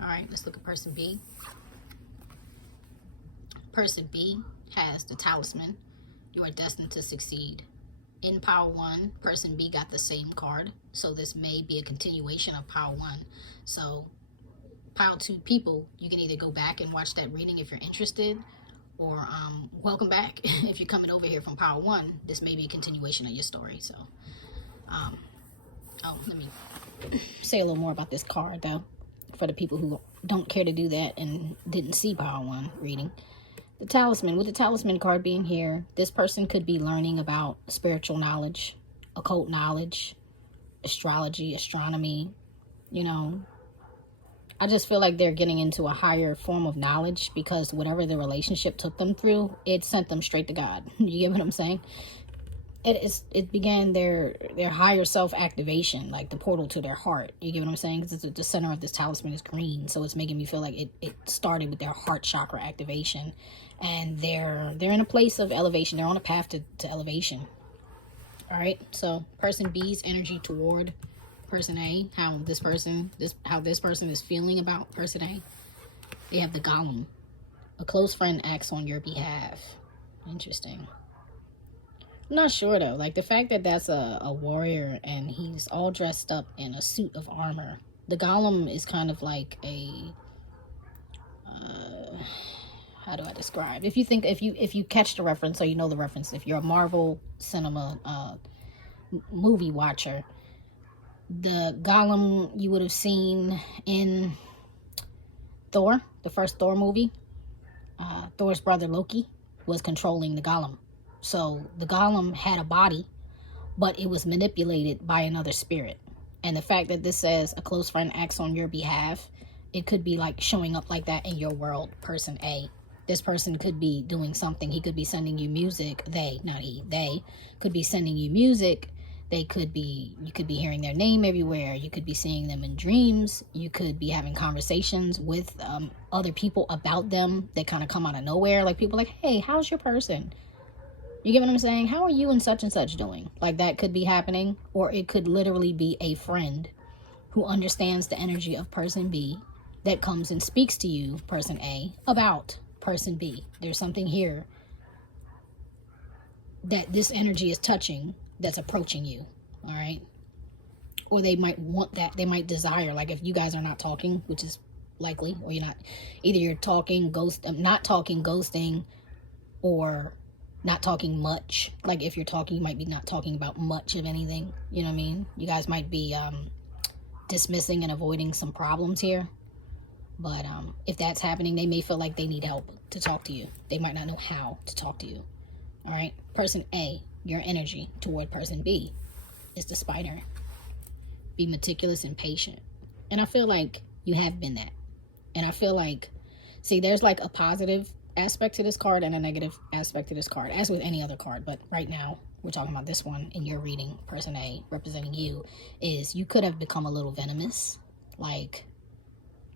All right, let's look at person B. Person B has the talisman. You are destined to succeed. In pile 1, person B got the same card. So this may be a continuation of pile 1. So pile 2 people, you can either go back and watch that reading if you're interested, or welcome back. If you're coming over here from pile 1, this may be a continuation of your story. So let me say a little more about this card, though, for the people who don't care to do that and didn't see pile 1 reading. The talisman, with the talisman card being here, this person could be learning about spiritual knowledge, occult knowledge, astrology, astronomy. You know, I just feel like they're getting into a higher form of knowledge, because whatever the relationship took them through, it sent them straight to God. You get what I'm saying? It began their higher self activation, like the portal to their heart. You get what I'm saying? Because the center of this talisman is green, so it's making me feel like it started with their heart chakra activation, and they're in a place of elevation. They're on a path to elevation. All right. So person B's energy toward person A, how this person is feeling about person A. They have the golem. A close friend acts on your behalf. Interesting. I'm not sure though. Like the fact that that's a warrior and he's all dressed up in a suit of armor. The golem is kind of like a how do I describe? If you catch the reference, or you know the reference, if you're a Marvel cinema movie watcher, the golem you would have seen in Thor, the first Thor movie, Thor's brother Loki was controlling the golem. So the golem had a body, but it was manipulated by another spirit. And the fact that this says a close friend acts on your behalf, it could be like showing up like that in your world, person A. This person could be doing something. He could be sending you music. They, not he, they could be sending you music. You could be hearing their name everywhere. You could be seeing them in dreams. You could be having conversations with other people about them that kind of come out of nowhere. Like people like, hey, how's your person? You get what I'm saying? How are you and such doing? Like that could be happening. Or it could literally be a friend who understands the energy of person B that comes and speaks to you, person A, about person B. There's something here that this energy is touching that's approaching you, all right? Or they might want that. They might desire, like if you guys are not talking, which is likely, or you're not, either you're talking, not talking, ghosting, or not talking much. Like if you're talking, you might be not talking about much of anything, you know what I mean? You guys might be dismissing and avoiding some problems here. But if that's happening, they may feel like they need help to talk to you. They might not know how to talk to you. All right? Person A, your energy toward person B is the spider. Be meticulous and patient. And I feel like you have been that. And I feel like, see, there's like a positive aspect to this card and a negative aspect to this card, as with any other card. But right now, we're talking about this one in your reading, person A, representing you, is you could have become a little venomous, like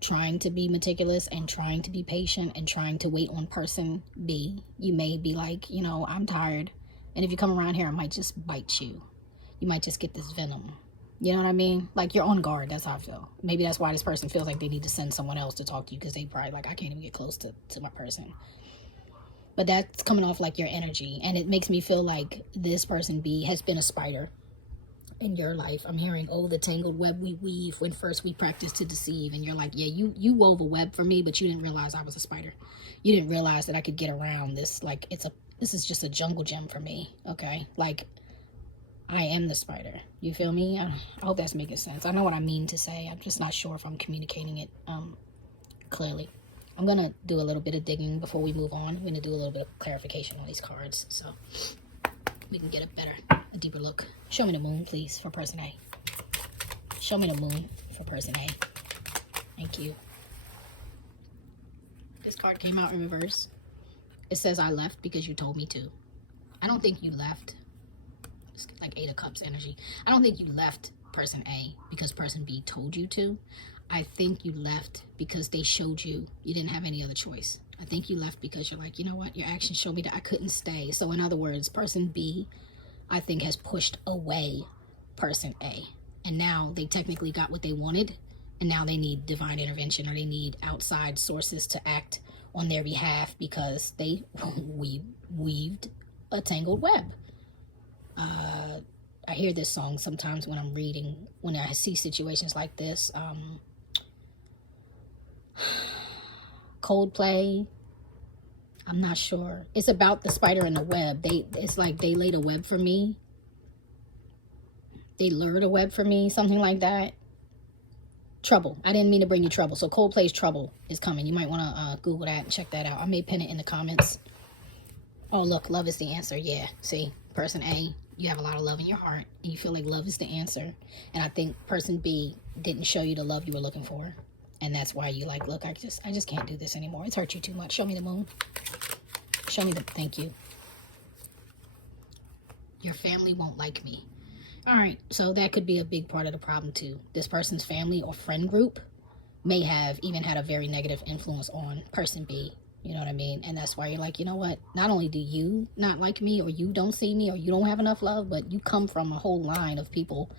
trying to be meticulous and trying to be patient and trying to wait on person B. You may be like, you know, I'm tired. And if you come around here, I might just bite you. You might just get this venom. You know what I mean? Like you're on guard. That's how I feel. Maybe that's why this person feels like they need to send someone else to talk to you, because they probably like, I can't even get close to my person. But that's coming off like your energy. And it makes me feel like this person B has been a spider in your life. I'm hearing, oh, the tangled web we weave when first we practice to deceive. And you're like, yeah, you wove a web for me, but you didn't realize I was a spider. You didn't realize that I could get around this. Like this is just a jungle gym for me. Okay. Like I am the spider. You feel me? I hope that's making sense. I know what I mean to say. I'm just not sure if I'm communicating it clearly. I'm going to do a little bit of digging before we move on. I'm going to do a little bit of clarification on these cards so we can get a deeper look. Show me the moon, please, for person A. Show me the moon for person A. Thank you. This card came out in reverse. It says, I left because you told me to. I don't think you left. It's like 8 of Cups energy. I don't think you left person A because person B told you to. I think you left because they showed you didn't have any other choice. I think you left because you're like, you know what? Your actions showed me that I couldn't stay. So in other words, person B, I think, has pushed away person A. And now they technically got what they wanted. And now they need divine intervention, or they need outside sources to act on their behalf because they weaved a tangled web. I hear this song sometimes when I'm reading, when I see situations like this. Coldplay, I'm not sure. It's about the spider in the web. It's like they laid a web for me. They lured a web for me, something like that. Trouble. I didn't mean to bring you trouble. So Coldplay's Trouble is coming. You might want to Google that and check that out. I may pin it in the comments. Oh, look, love is the answer. Yeah, see, person A, you have a lot of love in your heart, and you feel like love is the answer. And I think person B didn't show you the love you were looking for. And that's why you like, look, I just can't do this anymore. It's hurt you too much. Show me the moon. Show me thank you. Your family won't like me. All right, so that could be a big part of the problem too. This person's family or friend group may have even had a very negative influence on person B. You know what I mean? And that's why you're like, you know what? Not only do you not like me, or you don't see me, or you don't have enough love, but you come from a whole line of people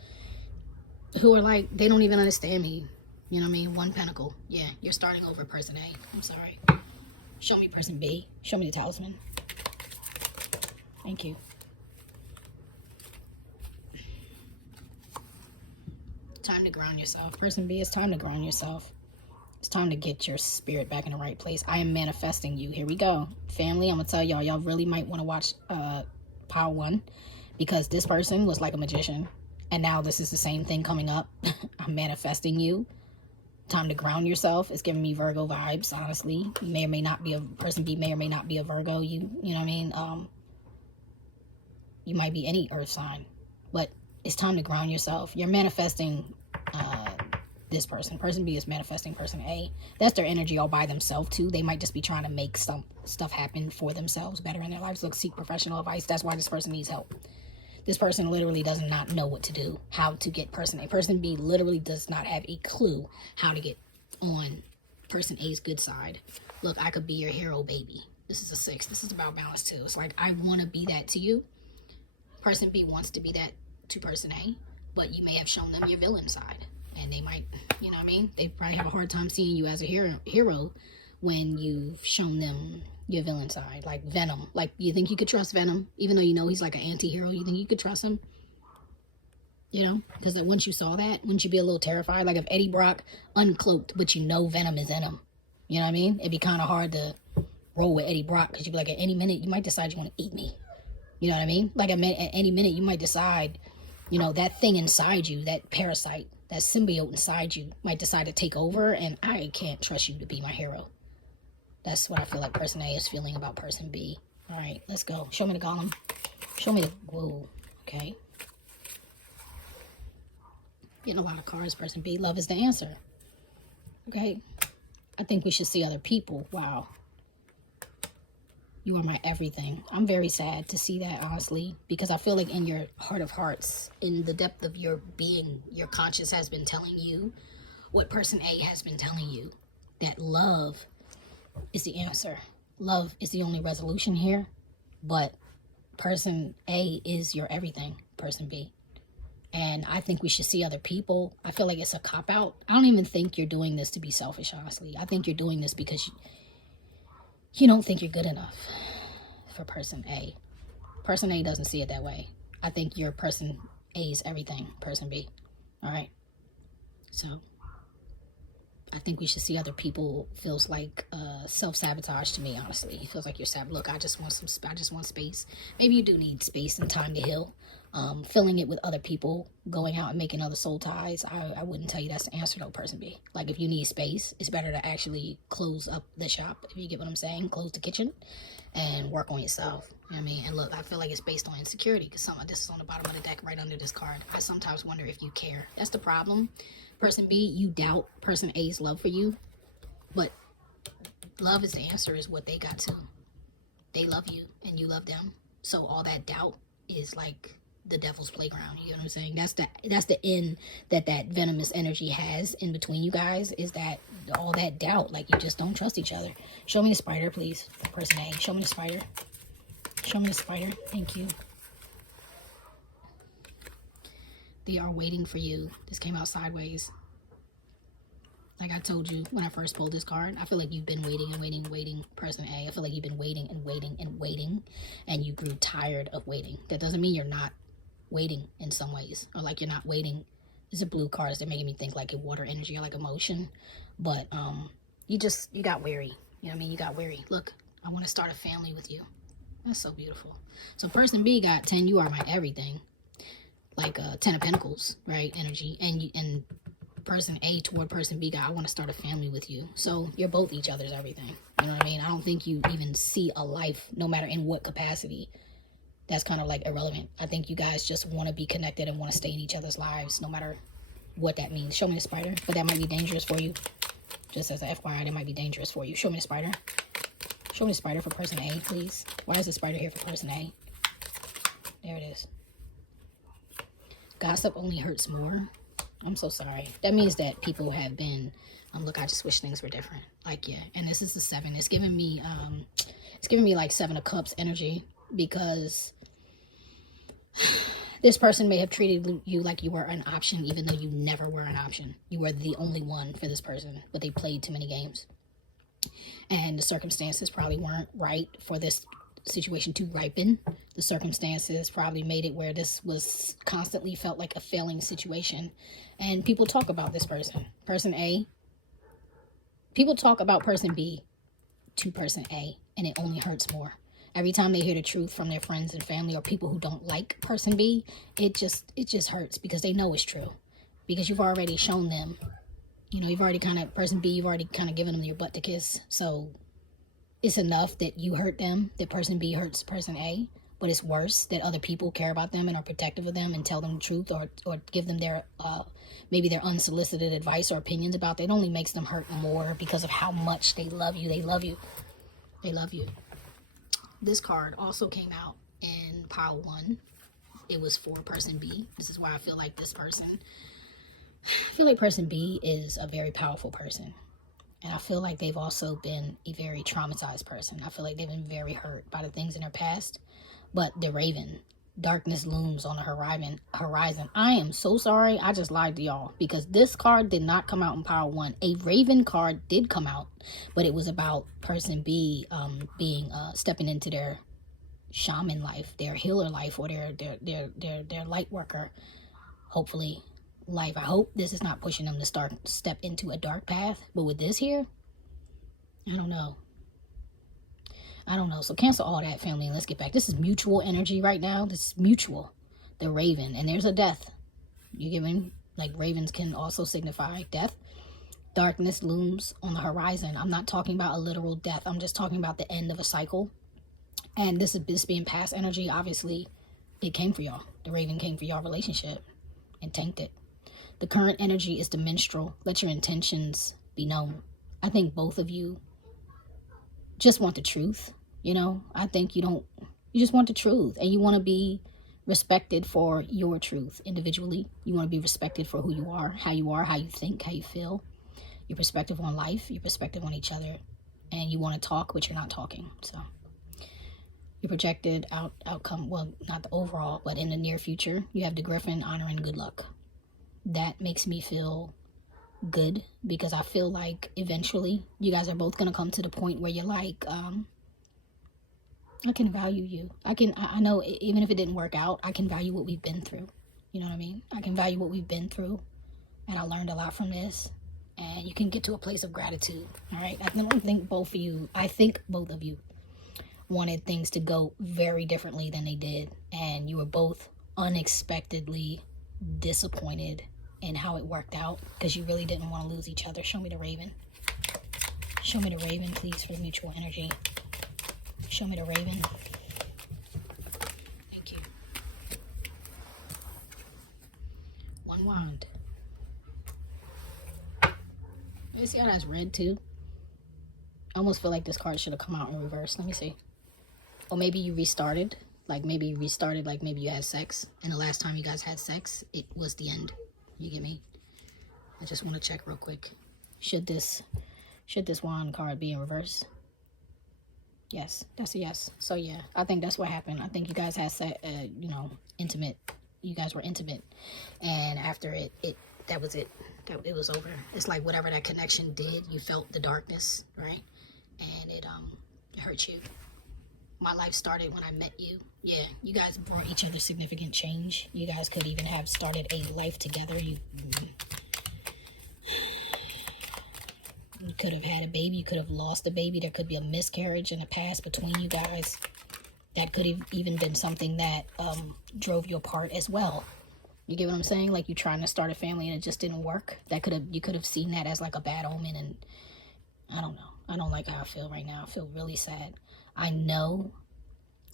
who are like, they don't even understand me. You know what I mean? One pentacle. Yeah, you're starting over, person A. I'm sorry. Show me person B. Show me the talisman. Thank you. Time to ground yourself. Person B, it's time to ground yourself. It's time to get your spirit back in the right place. I am manifesting you. Here we go. Family, I'm going to tell y'all really might want to watch Power 1, because this person was like a magician. And now this is the same thing coming up. I'm manifesting you. Time to ground yourself. It's giving me Virgo vibes, honestly. You may or may not be a person B, may or may not be a Virgo. You know what I mean? You might be any earth sign, but it's time to ground yourself. You're manifesting this person. Person B is manifesting person A. That's their energy all by themselves too. They might just be trying to make some stuff happen for themselves, better in their lives. Look, seek professional advice. That's why this person needs help. This person literally does not know what to do, how to get person A. Person B literally does not have a clue how to get on person A's good side. Look, I could be your hero, baby. This is a 6. This is about balance too. It's like, I want to be that to you. Person B wants to be that to person A, but you may have shown them your villain side. And they might, you know what I mean? They probably have a hard time seeing you as a hero when you've shown them your villain side. Like Venom. Like, you think you could trust Venom? Even though you know he's like an anti-hero, you think you could trust him? You know? Because once you saw that, wouldn't you be a little terrified? Like if Eddie Brock uncloaked, but you know Venom is in him. You know what I mean? It'd be kind of hard to roll with Eddie Brock, because you'd be like, at any minute, you might decide you want to eat me. You know what I mean? Like at any minute, you might decide, you know, that thing inside you, that parasite, that symbiote inside you might decide to take over, and I can't trust you to be my hero. That's what I feel like person A is feeling about person B. All right, let's go. Show me the golem. Show me the... Whoa, okay. Getting a lot of cards, person B. Love is the answer. Okay. I think we should see other people. Wow. You are my everything. I'm very sad to see that, honestly, because I feel like in your heart of hearts, in the depth of your being, your conscience has been telling you what person A has been telling you, that love is the answer. Love is the only resolution here, but person A is your everything, person B. And I think we should see other people. I feel like it's a cop-out. I don't even think you're doing this to be selfish, honestly. I think you're doing this because you don't think you're good enough for person A. Person A doesn't see it that way. I think you're person A's everything, person B. All right? So I think we should see other people. Feels like self-sabotage to me, honestly. It feels like you're look, I just want space. Maybe you do need space and time to heal. Filling it with other people, going out and making other soul ties. I wouldn't tell you that's the answer though, person B. Like if you need space, it's better to actually close up the shop, if you get what I'm saying. Close the kitchen and work on yourself. You know what I mean? And look, I feel like it's based on insecurity, because some of this is on the bottom of the deck right under this card. I sometimes wonder if you care. That's the problem. Person B, you doubt person A's love for you, but love is the answer, is what they got to. They love you and you love them. So all that doubt is like the devil's playground. You know what I'm saying? That's the end that venomous energy has in between you guys, is that all that doubt. Like you just don't trust each other. Show me the spider, please. Person A, show me the spider. Show me the spider. Thank you. They are waiting for you. This came out sideways. Like I told you when I first pulled this card, I feel like you've been waiting and waiting and waiting, person A. I feel like you've been waiting and waiting and waiting, and you grew tired of waiting. That doesn't mean you're not waiting in some ways, or like you're not waiting. These are blue cards. They're making me think like a water energy or like emotion. But you got weary. You know what I mean? You got weary. Look, I want to start a family with you. That's so beautiful. So person B got 10, you are my everything. Like 10 of Pentacles, right? Energy. And person A toward person B got, I want to start a family with you. So you're both each other's everything. You know what I mean? I don't think you even see a life, no matter in what capacity. That's kind of like irrelevant. I think you guys just want to be connected and want to stay in each other's lives, no matter what that means. Show me the spider, but that might be dangerous for you. Just as a FYI, that might be dangerous for you. Show me the spider. Show me the spider for person A, please. Why is the spider here for person A? There it is. Gossip only hurts more. I'm so sorry. That means that people have been, look, I just wish things were different. Like, yeah. And this is the 7. It's giving me like 7 of Cups energy, because this person may have treated you like you were an option, even though you never were an option. You were the only one for this person, but they played too many games. And the circumstances probably weren't right for this situation to ripen. The circumstances probably made it where this was constantly felt like a failing situation. And people talk about this person. Person A People talk about person B to person A, and it only hurts more. Every time they hear the truth from their friends and family or people who don't like person B, it just hurts because they know it's true. Because you've already shown them, you know, you've already kind of, person B, you've already kind of given them your butt to kiss. So it's enough that you hurt them, that person B hurts person A, but it's worse that other people care about them and are protective of them and tell them the truth or give them their, maybe their unsolicited advice or opinions about them. It only makes them hurt more because of how much they love you. They love you. They love you. This card also came out in pile 1. It was for person B. This is why I feel like this person, I feel like person B is a very powerful person. And I feel like they've also been a very traumatized person. I feel like they've been very hurt by the things in their past. But the Raven, darkness looms on the horizon. I am so sorry. I just lied to y'all because this card did not come out in pile 1. A Raven card did come out, but it was about person B being stepping into their shaman life, their healer life, or their light worker, hopefully, life. I hope this is not pushing them to step into a dark path. But with this here, I don't know. So cancel all that, family, and let's get back. This is mutual energy right now. This is mutual. The Raven. And there's a death. You get me? Like, ravens can also signify death. Darkness looms on the horizon. I'm not talking about a literal death. I'm just talking about the end of a cycle. And this being past energy, obviously, it came for y'all. The Raven came for y'all relationship and tanked it. The current energy is the minstrel. Let your intentions be known. I think both of you just want the truth. You know, I think you just want the truth, and you want to be respected for your truth individually. You want to be respected for who you are, how you think, how you feel, your perspective on life, your perspective on each other, and you want to talk, but you're not talking. So your projected outcome, well, not the overall, but in the near future, you have the Griffin, honor, and good luck. That makes me feel good because I feel like eventually you guys are both going to come to the point where you're like, I can value you. I know even if it didn't work out, I can value what we've been through. You know what I mean? I can value what we've been through, and I learned a lot from this, and you can get to a place of gratitude. All right. I think both of you wanted things to go very differently than they did, and you were both unexpectedly disappointed in how it worked out because you really didn't want to lose each other. Show me the Raven. Show me the Raven, please, for mutual energy. Show me the Raven. Thank you. One wand. You see how that's red too? I almost feel like this card should have come out in reverse. Let me see. Or maybe you restarted. Like maybe you had sex, and the last time you guys had sex, it was the end. You get me? I just want to check real quick. Should this wand card be in reverse? Yes, that's a yes. So yeah, I think that's what happened. I think you guys had intimate. You guys were intimate, and after that was it. It was over. It's like whatever that connection did, you felt the darkness, right? And it hurt you. My life started when I met you. Yeah, you guys brought each other significant change. You guys could even have started a life together. You could have had a baby. You could have lost a baby. There could be a miscarriage in the past between you guys. That could have even been something that drove you apart as well. You get what I'm saying? Like you trying to start a family and it just didn't work. You could have seen that as like a bad omen, and I don't know. I don't like how I feel right now. I feel really sad. I know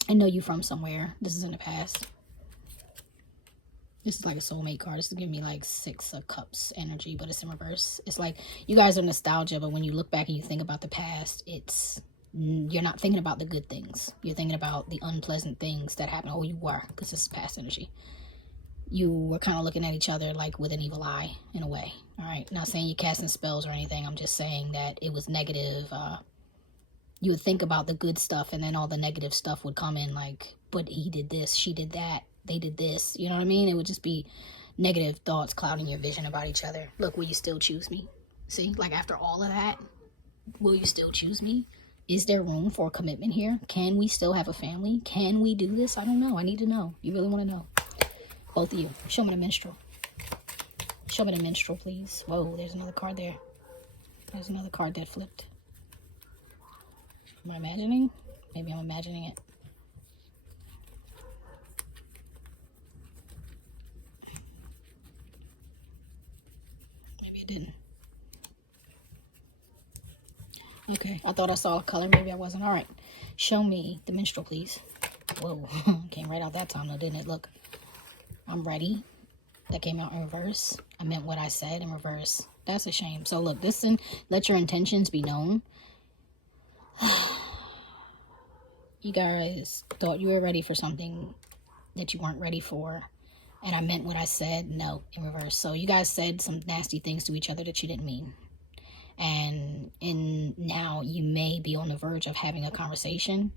you from somewhere. This is in the past. This is like a soulmate card. This is giving me like 6 of Cups energy, but it's in reverse. It's like you guys are nostalgia, but when you look back and you think about the past, you're not thinking about the good things. You're thinking about the unpleasant things that happened. Oh, you were, because this is past energy. You were kind of looking at each other like with an evil eye in a way. All right. Not saying you're casting spells or anything. I'm just saying that it was negative. You would think about the good stuff, and then all the negative stuff would come in like, but he did this, she did that, they did this. You know what I mean? It would just be negative thoughts clouding your vision about each other. Look, will you still choose me? See, like after all of that, will you still choose me? Is there room for commitment here? Can we still have a family? Can we do this? I don't know. I need to know. You really want to know? Both of you. Show me the minstrel. Show me the minstrel, please. Whoa, there's another card there. There's another card that flipped. Am I imagining? Maybe I'm imagining it. Maybe it didn't. Okay, I thought I saw a color. Maybe I wasn't. All right. Show me the minstrel, please. Whoa, came right out that time though, didn't it? Look, I'm ready. That came out in reverse. I meant what I said in reverse. That's a shame. So look, listen, let your intentions be known. You guys thought you were ready for something that you weren't ready for. And I meant what I said, no, in reverse. So you guys said some nasty things to each other that you didn't mean. And now you may be on the verge of having a conversation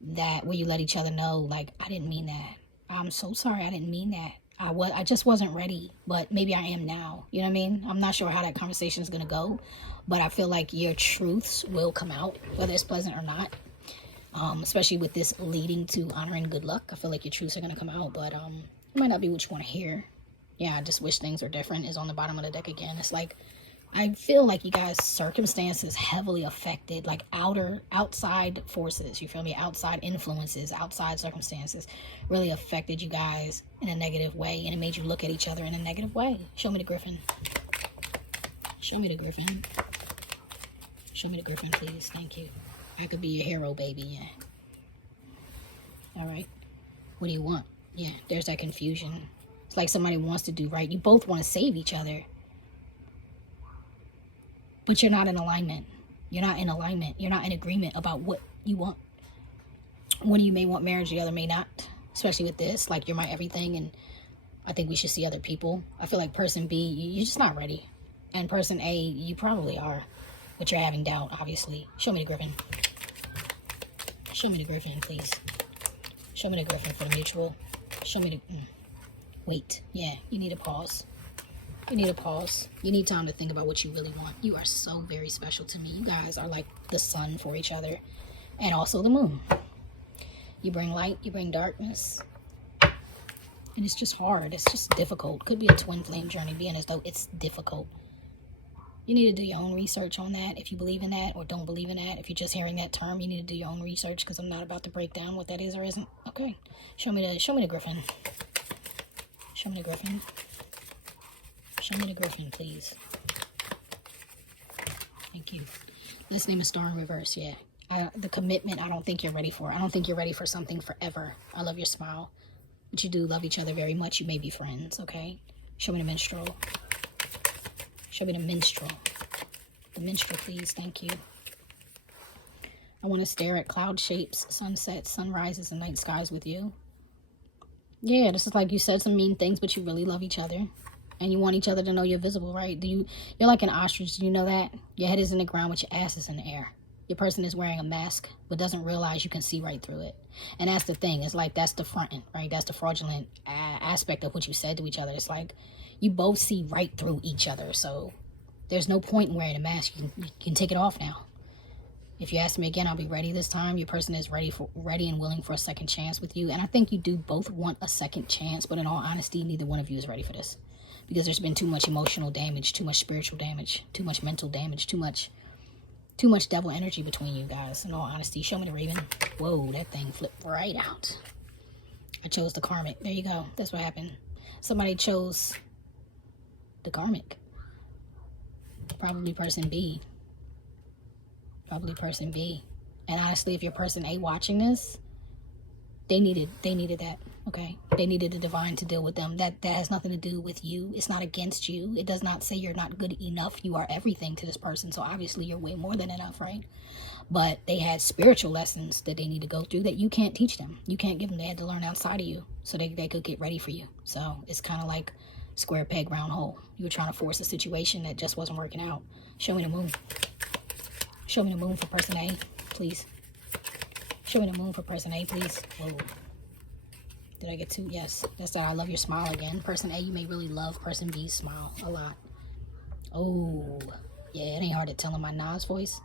that where you let each other know, like, I didn't mean that. I'm so sorry, I didn't mean that. I just wasn't ready, but maybe I am now. You know what I mean? I'm not sure how that conversation is going to go, but I feel like your truths will come out, whether it's pleasant or not. Especially with this leading to honor and good luck. I feel like your truths are going to come out, but it might not be what you want to hear. Yeah, I just wish things were different is on the bottom of the deck again. It's like, I feel like you guys' circumstances heavily affected, like outside forces, you feel me? Outside influences, outside circumstances really affected you guys in a negative way, and it made you look at each other in a negative way. Show me the Griffin. Show me the Griffin. Show me the Griffin, please. Thank you. I could be your hero, baby, yeah. All right. What do you want? Yeah, there's that confusion. It's like somebody wants to do right. You both want to save each other. But you're not in alignment. You're not in alignment. You're not in agreement about what you want. One of you may want marriage, the other may not. Especially with this, like, you're my everything, and I think we should see other people. I feel like person B, you're just not ready. And person A, you probably are. But you're having doubt, obviously. Show me the Griffin. Show me the Griffin, please. Show me the Griffin for the mutual. Show me the... Wait. Yeah, you need a pause. You need a pause. You need time to think about what you really want. You are so very special to me. You guys are like the sun for each other. And also the moon. You bring light, you bring darkness. And it's just hard. It's just difficult. Could be a twin flame journey, being as though it's difficult. You need to do your own research on that if you believe in that or don't believe in that. If you're just hearing that term, you need to do your own research, because I'm not about to break down what that is or isn't. Okay. Show me the Griffin. Show me the Griffin. Show me the Griffin, please. Thank you. Let's name a star in reverse, yeah. The commitment, I don't think you're ready for. I don't think you're ready for something forever. I love your smile. But you do love each other very much. You may be friends, okay? Show me the minstrel. Show me the minstrel. The minstrel, please. Thank you. I want to stare at cloud shapes, sunsets, sunrises, and night skies with you. Yeah, this is like you said some mean things, but you really love each other. And you want each other to know you're visible, right? You're like an ostrich. Do you know that? Your head is in the ground, but your ass is in the air. Your person is wearing a mask, but doesn't realize you can see right through it. And that's the thing. It's like, that's the fronting, right? That's the fraudulent aspect of what you said to each other. It's like, you both see right through each other. So there's no point in wearing a mask. You can take it off now. If you ask me again, I'll be ready this time. Your person is ready and willing for a second chance with you. And I think you do both want a second chance, but in all honesty, neither one of you is ready for this. Because there's been too much emotional damage, too much spiritual damage, too much mental damage, too much devil energy between you guys. In all honesty, show me the Raven. Whoa, that thing flipped right out. I chose the karmic. There you go. That's what happened. Somebody chose the karmic. Probably person B. Probably person B. And honestly, if you're person A watching this, they needed that. Okay, they needed the divine to deal with them. That has nothing to do with you. It's not against you. It does not say you're not good enough. You are everything to this person. So obviously you're way more than enough, right? But they had spiritual lessons that they need to go through that you can't teach them. You can't give them. They had to learn outside of you so they could get ready for you. So it's kind of like square peg, round hole. You were trying to force a situation that just wasn't working out. Show me the moon. Show me the moon for person A, please. Show me the moon for person A, please. Whoa. Did I get two? Yes. That's that I love your smile again. Person A, you may really love person B's smile a lot. Oh, yeah, it ain't hard to tell in my Nas voice.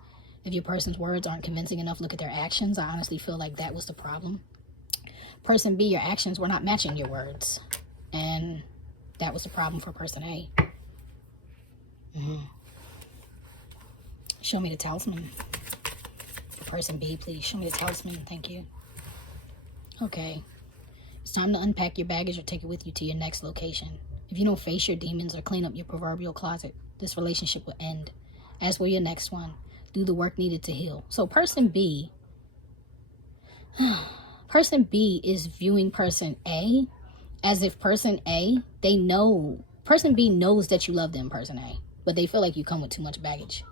If your person's words aren't convincing enough, look at their actions. I honestly feel like that was the problem. Person B, your actions were not matching your words. And that was the problem for person A. Show me the talisman. For person B, please. Show me the talisman. Thank you. Okay. It's time to unpack your baggage or take it with you to your next location. If you don't face your demons or clean up your proverbial closet, this relationship will end. As will your next one. Do the work needed to heal. So person B is viewing person A as if person A, person B knows that you love them, person A, but they feel like you come with too much baggage.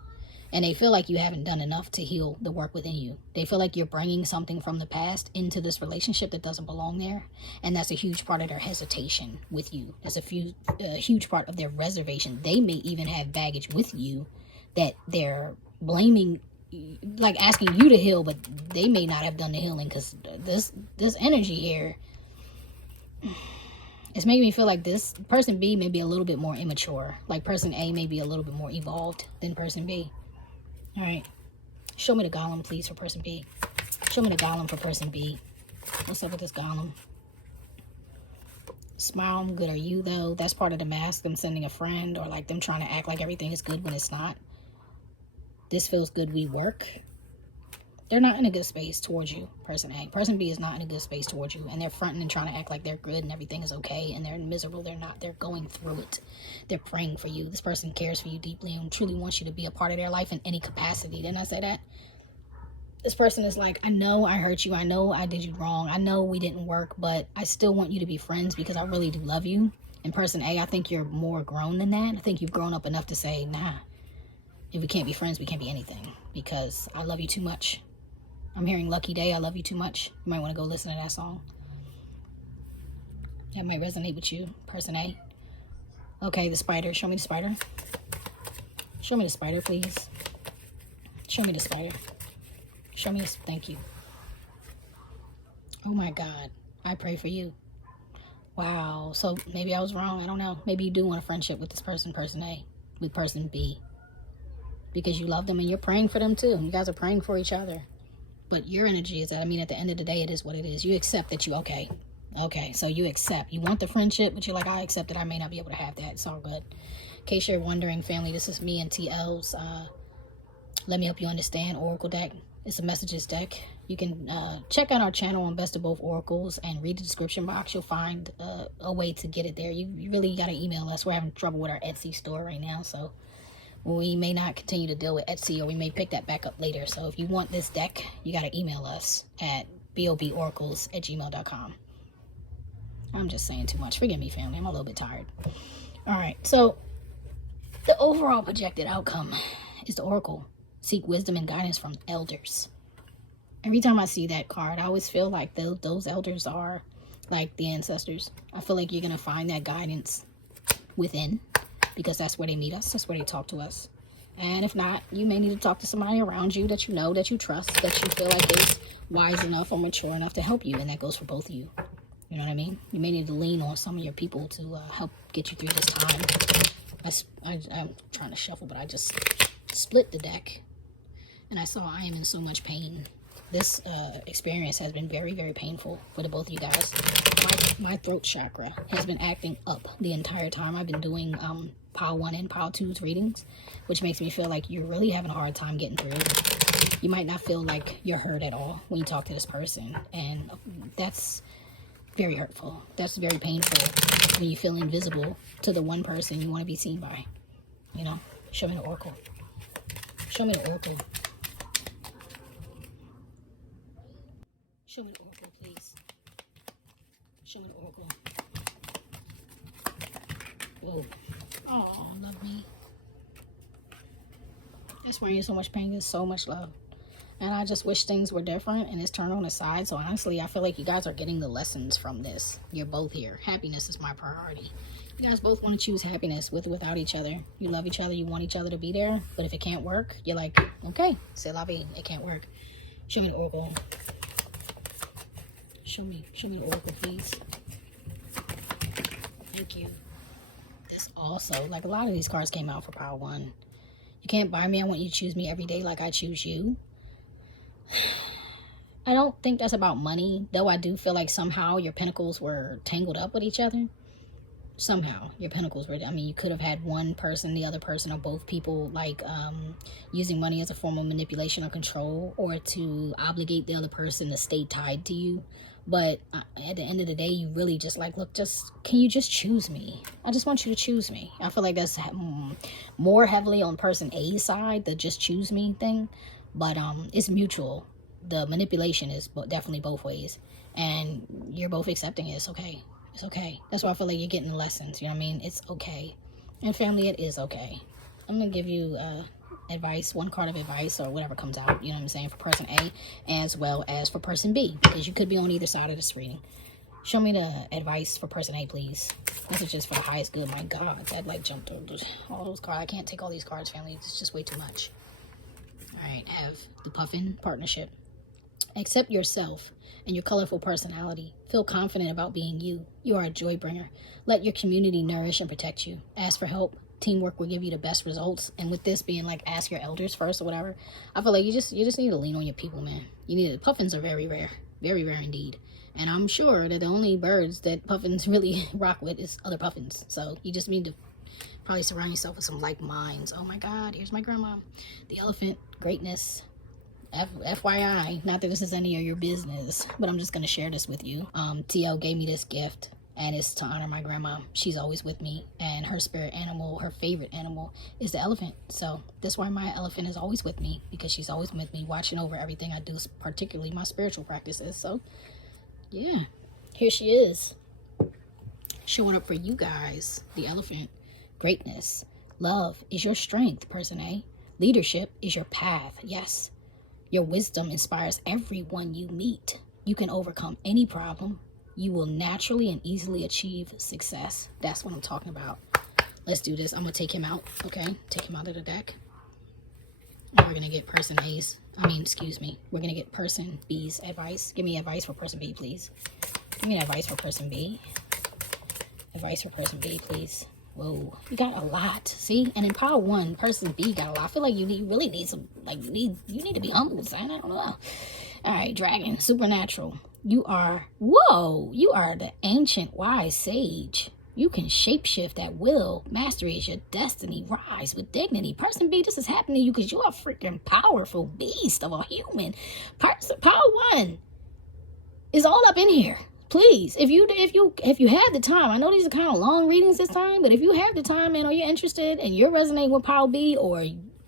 And they feel like you haven't done enough to heal the work within you. They feel like you're bringing something from the past into this relationship that doesn't belong there. And that's a huge part of their hesitation with you. That's a huge part of their reservation. They may even have baggage with you that they're blaming, like asking you to heal, but they may not have done the healing, because this energy here is making me feel like this person B may be a little bit more immature. Like person A may be a little bit more evolved than person B. All right. Show me the golem, please, for person B. Show me the golem for person B. What's up with this golem? Smile, I'm good. Are you, though? That's part of the mask. Them sending a friend, or like them trying to act like everything is good when it's not. This feels good. We work. They're not in a good space towards you, person A. Person B is not in a good space towards you. And they're fronting and trying to act like they're good and everything is okay. And they're miserable. They're not. They're going through it. They're praying for you. This person cares for you deeply and truly wants you to be a part of their life in any capacity. Didn't I say that? This person is like, I know I hurt you. I know I did you wrong. I know we didn't work, but I still want you to be friends because I really do love you. And person A, I think you're more grown than that. I think you've grown up enough to say, nah, if we can't be friends, we can't be anything, because I love you too much. I'm hearing Lucky Day, I love you too much. You might want to go listen to that song. That might resonate with you, person A. Okay, the spider. Show me the spider. Show me the spider, please. Show me the spider. Show me this. Thank you. Oh my God. I pray for you. Wow. So maybe I was wrong. I don't know. Maybe you do want a friendship with this person, person A, with person B, because you love them and you're praying for them too. You guys are praying for each other. But your energy is that, I mean, at the end of the day, it is what it is. You accept that you, okay, so you accept. You want the friendship, but you're like, I accept that I may not be able to have that. It's all good. In case you're wondering, family, this is me and TL's Let Me Help You Understand Oracle deck. It's a messages deck. You can check out our channel on Best of Both Oracles and read the description box. You'll find a way to get it there. You really got to email us. We're having trouble with our Etsy store right now, so we may not continue to deal with Etsy, or we may pick that back up later. So if you want this deck, you got to email us at BobOracles@gmail.com. I'm just saying too much. Forgive me, family. I'm a little bit tired. All right. So the overall projected outcome is the Oracle. Seek wisdom and guidance from elders. Every time I see that card, I always feel like those elders are like the ancestors. I feel like you're going to find that guidance within, because that's where they meet us. That's where they talk to us. And if not, you may need to talk to somebody around you that you know, that you trust, that you feel like is wise enough or mature enough to help you. And that goes for both of you. You know what I mean? You may need to lean on some of your people to help get you through this time. I'm trying to shuffle, but I just split the deck. And I saw I am in so much pain. This experience has been very, very painful for the both of you guys. My throat chakra has been acting up the entire time I've been doing pile 1 and pile 2's readings, which makes me feel like you're really having a hard time getting through. You might not feel like you're heard at all when you talk to this person, and that's very hurtful. That's very painful when you feel invisible to the one person you want to be seen by. You know, show me the Oracle. Show me the Oracle. Show me the Oracle, please. Show me the Oracle. Whoa. Oh, love me. That's why you're in so much pain. There's so much love. And I just wish things were different and it's turned on its side. So honestly, I feel like you guys are getting the lessons from this. You're both here. Happiness is my priority. You guys both want to choose happiness with or without each other. You love each other. You want each other to be there. But if it can't work, you're like, okay, c'est la vie. It can't work. Show me the Oracle. Show me the Oracle, please. Thank you. This also, like, a lot of these cards came out for pile 1. You can't buy me. I want you to choose me every day like I choose you. I don't think that's about money, though I do feel like somehow your pentacles were tangled up with each other. somehow your pentacles were, I mean, you could have had one person, the other person, or both people, like using money as a form of manipulation or control, or to obligate the other person to stay tied to you. But at the end of the day, you really just like, look, just, can you just choose me? I just want you to choose me. I feel like that's more heavily on person A's side, the just choose me thing. But it's mutual. The manipulation is definitely both ways. And you're both accepting it. It's okay. It's okay. That's why I feel like you're getting the lessons. You know what I mean? It's okay. And family, it is okay. I'm going to give you advice, one card of advice or whatever comes out, you know what I'm saying, for person A as well as for person B, because you could be on either side of this reading. Show me the advice for person A, please. Messages for the highest good. My God, that like jumped over all those cards. I can't take all these cards, family. It's just way too much. All right, have the Puffin Partnership. Accept yourself and your colorful personality. Feel confident about being you. You are a joy bringer. Let your community nourish and protect you. Ask for help. Teamwork will give you the best results. And with this being like, ask your elders first or whatever, I feel like you just need to lean on your people, man. You need to. Puffins are very rare indeed. And I'm sure that the only birds that puffins really rock with is other puffins. So you just need to probably surround yourself with some like minds. Oh my God, here's my grandma. The elephant, greatness. FYI, not that this is any of your business, but I'm just going to share this with you. TL gave me this gift, and it's to honor my grandma. She's always with me, and her spirit animal, her favorite animal, is the elephant. So that's why my elephant is always with me, because she's always with me, watching over everything I do, particularly my spiritual practices. So yeah, here she is, showing up for you guys. The elephant, greatness. Love is your strength, person A. Leadership is your path. Yes. Your wisdom inspires everyone you meet. You can overcome any problem. You will naturally and easily achieve success. That's what I'm talking about. Let's do this. I'm going to take him out, okay? Take him out of the deck. And we're going to get person A's. We're going to get person B's advice. Give me advice for person B, please. Give me advice for person B. Advice for person B, please. Whoa, you got a lot. See, and in pile 1, person B got a lot. I feel like you really need some, like, you need to be humble, son. I don't know. All right, dragon, supernatural. You are the ancient wise sage. You can shapeshift at will. Mastery is your destiny. Rise with dignity. Person B, this is happening to you because you are a freaking powerful beast of a human. Pile 1 is all up in here. Please, if you have the time, I know these are kind of long readings this time, but if you have the time and are you interested and you're resonating with pile B, or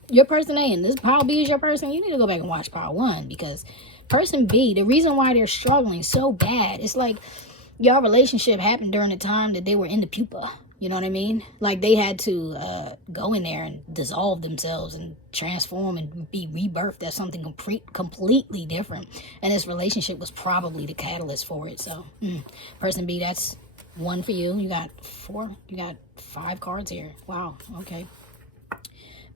your person A and this pile B is your person, you need to go back and watch pile 1, because person B, the reason why they're struggling so bad, it's like your relationship happened during the time that they were in the pupa. You know what I mean? Like they had to go in there and dissolve themselves and transform and be rebirthed as something completely different. And this relationship was probably the catalyst for it. So, person B, that's 1 for you. You got 4. You got 5 cards here. Wow. Okay.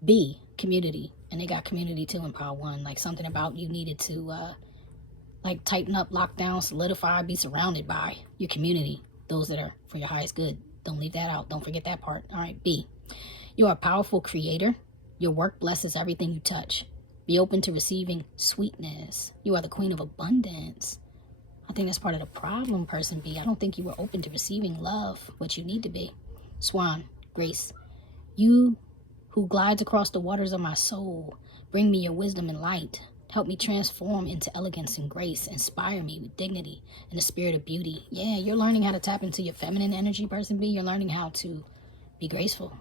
B, community. And they got community too in pile 1. Like something about you needed to like tighten up, lock down, solidify, be surrounded by your community. Those that are for your highest good. Don't leave that out. Don't forget that part. All right, B. You are a powerful creator. Your work blesses everything you touch. Be open to receiving sweetness. You are the queen of abundance. I think that's part of the problem, person B. I don't think you were open to receiving love, what you need to be. Swan, grace. You who glides across the waters of my soul. Bring me your wisdom and light. Help me transform into elegance and grace. Inspire me with dignity and the spirit of beauty. Yeah, you're learning how to tap into your feminine energy, person B. You're learning how to be graceful.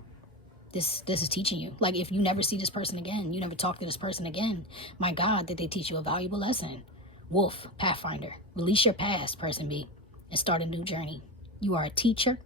This is teaching you. Like if you never see this person again, you never talk to this person again, my God, did they teach you a valuable lesson. Wolf, Pathfinder. Release your past, person B, and start a new journey. You are a teacher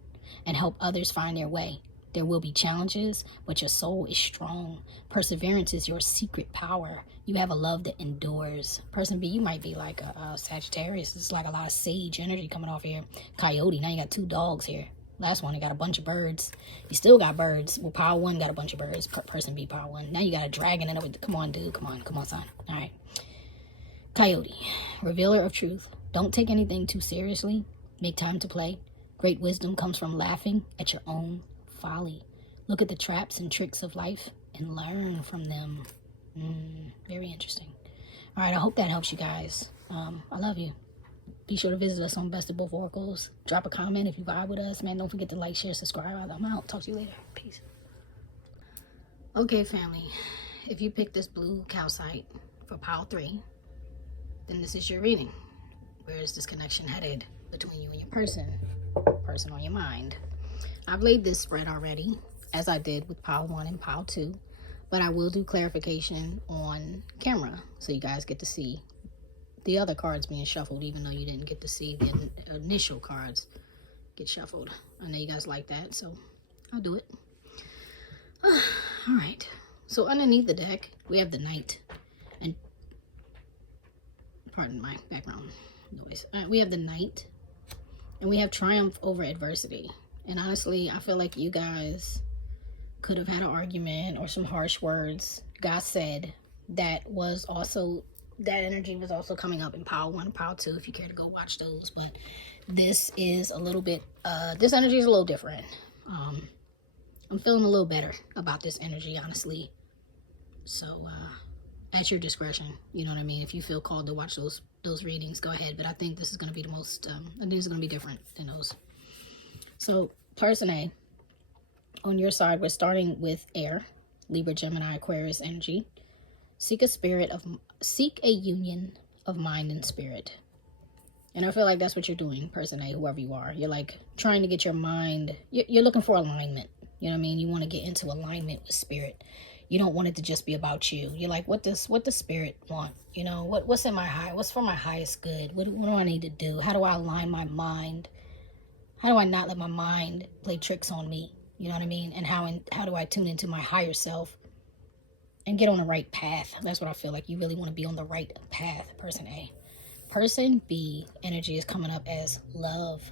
and help others find their way. There will be challenges, but your soul is strong. Perseverance is your secret power. You have a love that endures. Person B, you might be like a Sagittarius. It's like a lot of sage energy coming off here. Coyote, now you got 2 dogs here. Last one, you got a bunch of birds. You still got birds. Well, pile 1 got a bunch of birds. Person B, pile 1. Now you got a dragon in it. Come on, dude. Come on, son. All right. Coyote, revealer of truth. Don't take anything too seriously. Make time to play. Great wisdom comes from laughing at your own folly. Look at the traps and tricks of life and learn from them. Very interesting. All right, I hope that helps you guys. I love you. Be sure to visit us on Best of Both Oracles. Drop a comment if you vibe with us, man. Don't forget to like, share, subscribe. I'm out. Talk to you later. Peace. Okay, family. If you pick this blue calcite for pile 3, then this is your reading. Where is this connection headed between you and your person on your mind? I've laid this spread already, as I did with pile 1 and pile 2, but I will do clarification on camera so you guys get to see the other cards being shuffled, even though you didn't get to see the initial cards get shuffled. I know you guys like that, so I'll do it. All right. So underneath the deck, we have the Knight. And pardon my background noise. All right, we have the Knight. And we have triumph over adversity. And honestly, I feel like you guys could have had an argument or some harsh words God said that energy was also coming up in pile 1 and pile 2, if you care to go watch those. But this is a little bit, this energy is a little different. I'm feeling a little better about this energy, honestly. So, at your discretion, you know what I mean? If you feel called to watch those readings, go ahead. But I think this is going to be the most, I think it's going to be different than those. So, person A, on your side, we're starting with air, Libra, Gemini, Aquarius energy. Seek a union of mind and spirit. And I feel like that's what you're doing, person A, whoever you are. You're like trying to get your mind, you're looking for alignment. You know what I mean? You want to get into alignment with spirit. You don't want it to just be about you. You're like, what does spirit want? You know, what's in my what's for my highest good? What do I need to do? How do I align my mind? How do I not let my mind play tricks on me? You know what I mean? And how do I tune into my higher self and get on the right path? That's what I feel like. You really want to be on the right path, person A. Person B, energy is coming up as love,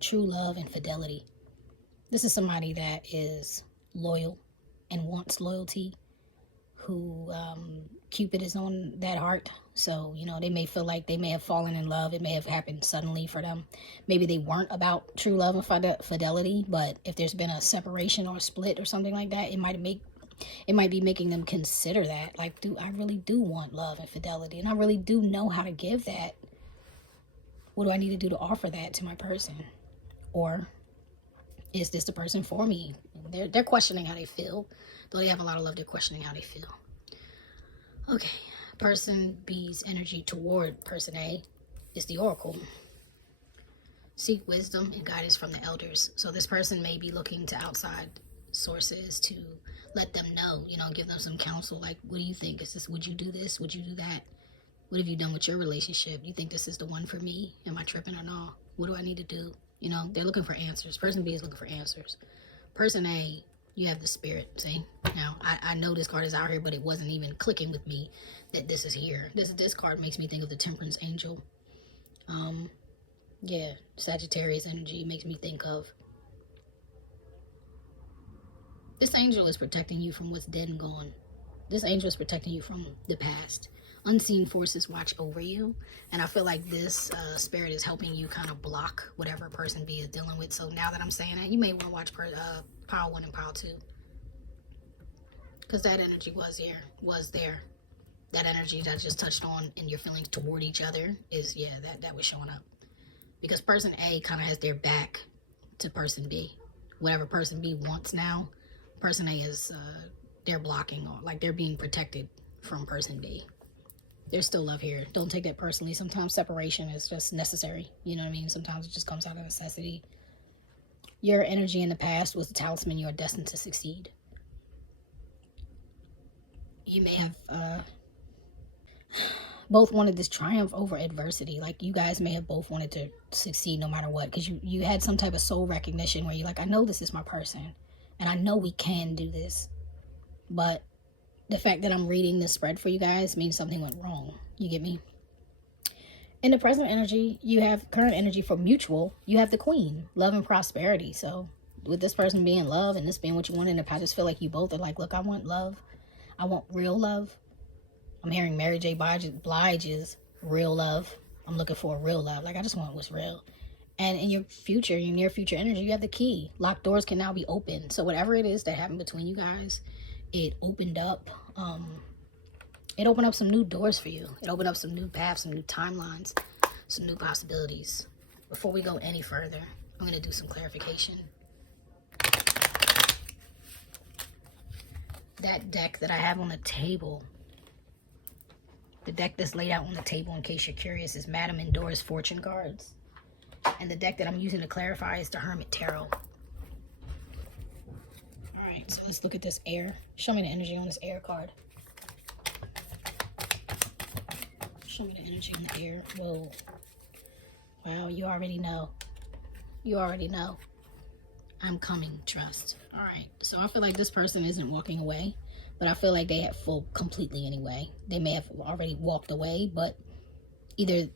true love and fidelity. This is somebody that is loyal and wants loyalty, who Cupid is on that heart. So, you know, they may feel like they may have fallen in love. It may have happened suddenly for them. Maybe they weren't about true love and fidelity, but if there's been a separation or a split or something like that, it might be making them consider that. Like, I really do want love and fidelity, and I really do know how to give that. What do I need to do to offer that to my person? Or is this the person for me? They're questioning how they feel. Though they have a lot of love, they're questioning how they feel. Okay, person B's energy toward person A is the Oracle. Seek wisdom and guidance from the elders. So this person may be looking to outside sources to let them know, you know, give them some counsel. Like, what do you think? Would you do this? Would you do that? What have you done with your relationship? You think this is the one for me? Am I tripping or not? What do I need to do? You know, they're looking for answers. Person B is looking for answers. Person A, you have the spirit, see? Now, I know this card is out here, but it wasn't even clicking with me that this is here. This card makes me think of the Temperance Angel. Yeah, Sagittarius energy makes me think of. This angel is protecting you from what's dead and gone. This angel is protecting you from the past. Unseen forces watch over you, and I feel like this spirit is helping you kind of block whatever person B is dealing with. So now that I'm saying that, you may want to watch pile 1 and pile 2, because that energy was there. That energy that I just touched on in your feelings toward each other is, yeah, that was showing up, because person A kind of has their back to person B. Whatever person B wants now, person A is they're blocking, or like they're being protected from person B. There's still love here. Don't take that personally. Sometimes separation is just necessary. You know what I mean? Sometimes it just comes out of necessity. Your energy in the past was the talisman. You are destined to succeed. You may have both wanted this triumph over adversity. Like, you guys may have both wanted to succeed no matter what, because you had some type of soul recognition where you're like, I know this is my person, and I know we can do this. But the fact that I'm reading this spread for you guys means something went wrong. You get me? In the present energy, you have current energy for mutual. You have the Queen, love and prosperity. So with this person being love and this being what you want in the past, I just feel like you both are like, look, I want love. I want real love. I'm hearing Mary J. Blige's real love. I'm looking for a real love. Like, I just want what's real. And in your future, your near future energy, you have the key. Locked doors can now be opened. So whatever it is that happened between you guys, it opened up some new doors for you. It opened up some new paths, some new timelines. some new possibilities. Before we go any further, I'm going to do some clarification. That deck that I have on the table, the deck that's laid out on the table, in case you're curious, is Madame Endor's Fortune cards. And the deck that I'm using to clarify is the Hermit Tarot. Alright, so let's look at this air. Show me the energy on this air card. Show me the energy on the air. Whoa. Wow, you already know. You already know. I'm coming, trust. Alright, so I feel like this person isn't walking away, but I feel like they have completely anyway. They may have already walked away, but either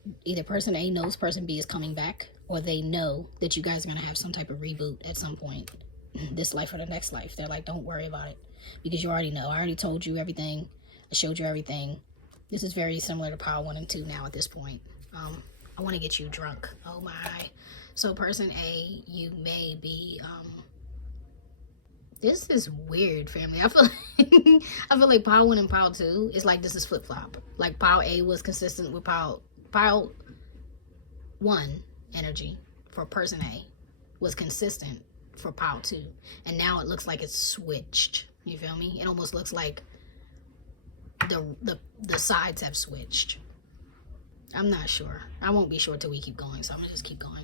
person A knows person B is coming back, or they know that you guys are going to have some type of reboot at some point. This life or the next life. They're like, don't worry about it, because you already know. I already told you everything. I showed you everything. This is very similar to Power 1 and 2 now at this point. I want to get you drunk. Oh my. So person A, you may be, this is weird, family. I feel like Power 1 and Power 2 is like, this is flip-flop. Like Power A was consistent with Power 1 energy for person A was consistent for Power 2. And now it looks like it's switched. You feel me? It almost looks like the sides have switched. I'm not sure. I won't be sure till we keep going, so I'm gonna just keep going.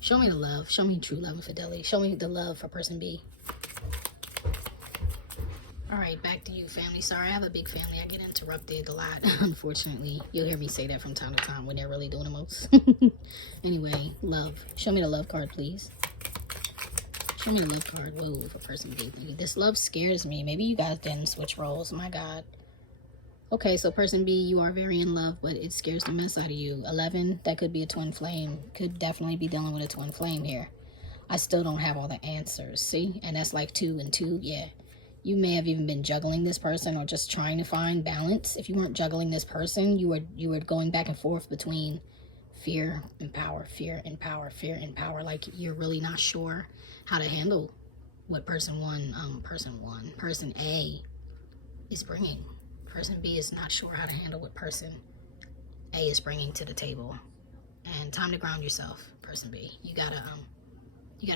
Show me the love. Show me true love and fidelity. Show me the love for person B. All right, back to you, family. Sorry, I have a big family. I get interrupted a lot, unfortunately. You'll hear me say that from time to time when they're really doing the most. Anyway, love. Show me the love card, please. Show me the love card. Whoa, for person B. This love scares me. Maybe you guys didn't switch roles. My God. Okay, so person B, you are very in love, but it scares the mess out of you. 11, that could be a twin flame. Could definitely be dealing with a twin flame here. I still don't have all the answers, see? And that's like 2 and 2, yeah. You may have even been juggling this person or just trying to find balance. If you weren't juggling this person, you were going back and forth between fear and power, fear and power, fear and power. Like you're really not sure how to handle what person A is bringing. Person B is not sure how to handle what person A is bringing to the table. And time to ground yourself, person B. You gotta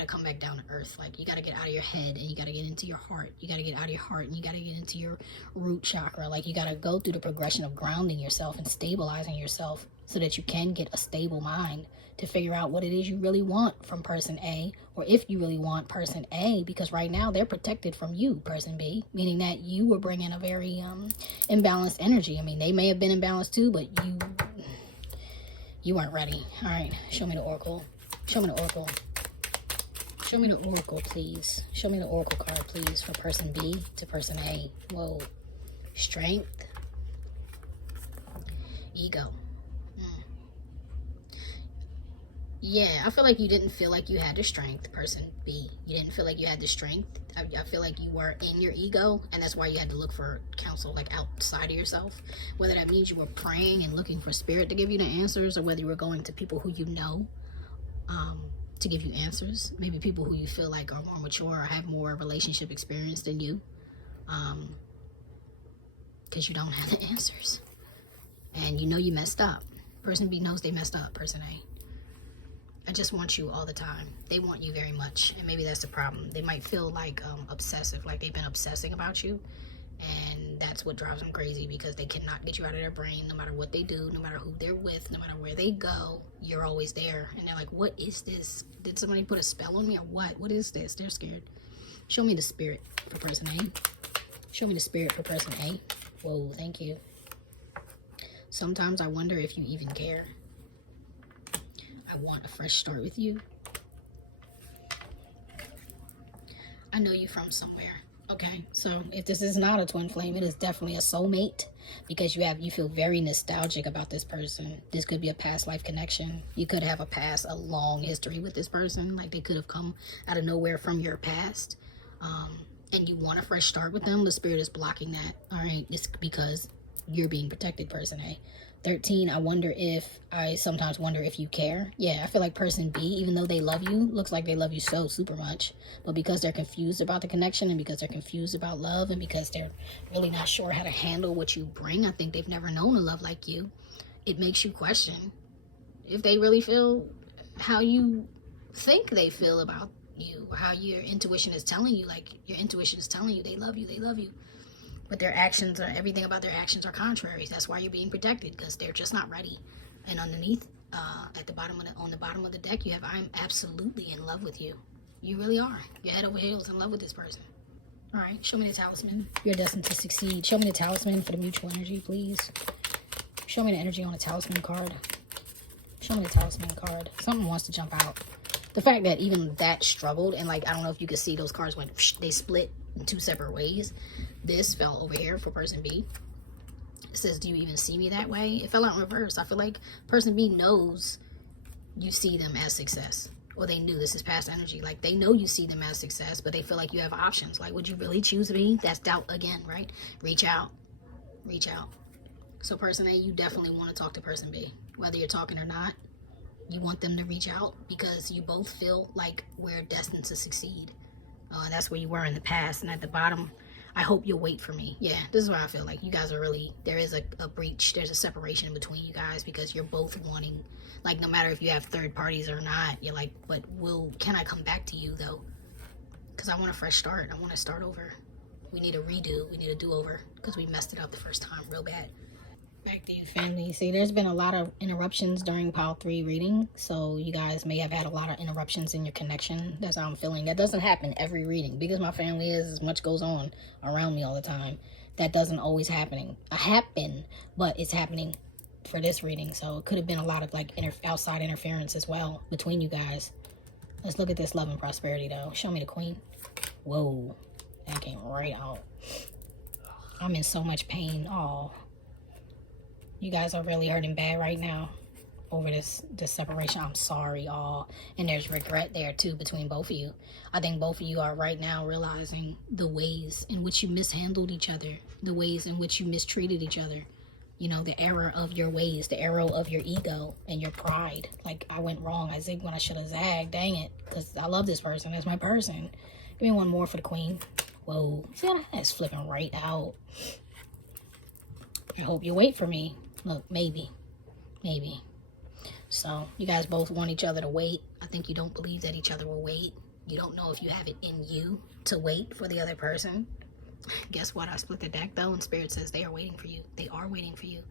come back down to earth. Like you gotta get out of your head and you gotta get into your heart. You gotta get out of your heart and you gotta get into your root chakra. Like you gotta go through the progression of grounding yourself and stabilizing yourself so that you can get a stable mind to figure out what it is you really want from person A, or if you really want person A, because right now they're protected from you, person B, meaning that you were bringing a very imbalanced energy. I mean, they may have been imbalanced too, but you weren't ready. All right, show me the oracle. Show me the oracle. Show me the oracle, please. Show me the oracle card, please, for person B to person A. Whoa. Strength. Ego. Yeah, I feel like you didn't feel like you had the strength, person B. You didn't feel like you had the strength. I feel like you were in your ego, and that's why you had to look for counsel, like outside of yourself. Whether that means you were praying and looking for spirit to give you the answers, or whether you were going to people who you know to give you answers. Maybe people who you feel like are more mature or have more relationship experience than you, because you don't have the answers. And you know you messed up. Person B knows they messed up, person A. I just want you all the time. They want you very much, and maybe that's the problem. They might feel like obsessive, like they've been obsessing about you, and that's what drives them crazy, because they cannot get you out of their brain. No matter what they do, no matter who they're with, no matter where they go, you're always there. And they're like, what is this? Did somebody put a spell on me or what? What is this? They're scared. Show me the spirit for person A. Show me the spirit for person A. Whoa, thank you. Sometimes I wonder if you even care. I want a fresh start with you. I know you from somewhere. Okay, so if this is not a twin flame, it is definitely a soulmate, because you feel very nostalgic about this person. This could be a past life connection. You could have a long history with this person. Like they could have come out of nowhere from your past. And you want a fresh start with them. The spirit is blocking that. All right, it's because you're being protected, person A. 13, I sometimes wonder if you care. Yeah, I feel like person B, even though they love you, looks like they love you so super much, but because they're confused about the connection, and because they're confused about love, and because they're really not sure how to handle what you bring, I think they've never known a love like you. It makes you question, if they really feel how you think they feel about you, or how your intuition is telling you. Like, your intuition is telling you they love you, but their actions, or everything about their actions, are contrary. That's why you're being protected, because they're just not ready. And underneath, at the bottom of on the bottom of the deck, you have, I'm absolutely in love with you. You really are. You're head over heels in love with this person. All right, show me the talisman. You're destined to succeed. Show me the talisman for the mutual energy, please. Show me the energy on the talisman card. Show me the talisman card. Something wants to jump out. The fact that even that struggled, and like, I don't know if you could see, those cards went, they split in two separate ways. This fell over here for person B. It says, do you even see me that way? It fell out in reverse. I feel like person B knows you see them as success. Or they knew, this is past energy. Like, they know you see them as success, but they feel like you have options. Like, would you really choose me? That's doubt again, right? Reach out. Reach out. So person A, you definitely want to talk to person B. Whether you're talking or not, you want them to reach out, because you both feel like we're destined to succeed. That's where you were in the past. And at the bottom, I hope you'll wait for me. Yeah, this is what I feel like. You guys are really, there is a breach. There's a separation between you guys, because you're both wanting, like, no matter if you have third parties or not, you're like, but can I come back to you though? Because I want a fresh start. I want to start over. We need a redo. We need a do-over, because we messed it up the first time real bad. Back to you, family. See, there's been a lot of interruptions during pile 3 reading, so you guys may have had a lot of interruptions in your connection. That's how I'm feeling. That doesn't happen every reading, because my family is, as much goes on around me all the time. That doesn't always happen, but it's happening for this reading. So it could have been a lot of like outside interference as well between you guys. Let's look at this love and prosperity though. Show me the queen. Whoa, that came right out. I'm in so much pain. Oh, you guys are really hurting bad right now over this separation. I'm sorry, all. And there's regret there too between both of you. I think both of you are right now realizing the ways in which you mishandled each other, the ways in which you mistreated each other. You know, the error of your ways, the error of your ego and your pride. Like, I went wrong. I zigged when I should have zagged. Dang it. Because I love this person. That's my person. Give me one more for the queen. Whoa. See how that's flipping right out. I hope you wait for me. Look, maybe. Maybe. So, you guys both want each other to wait. I think you don't believe that each other will wait. You don't know if you have it in you to wait for the other person. Guess what? I split the deck though, and Spirit says they are waiting for you. They are waiting for you.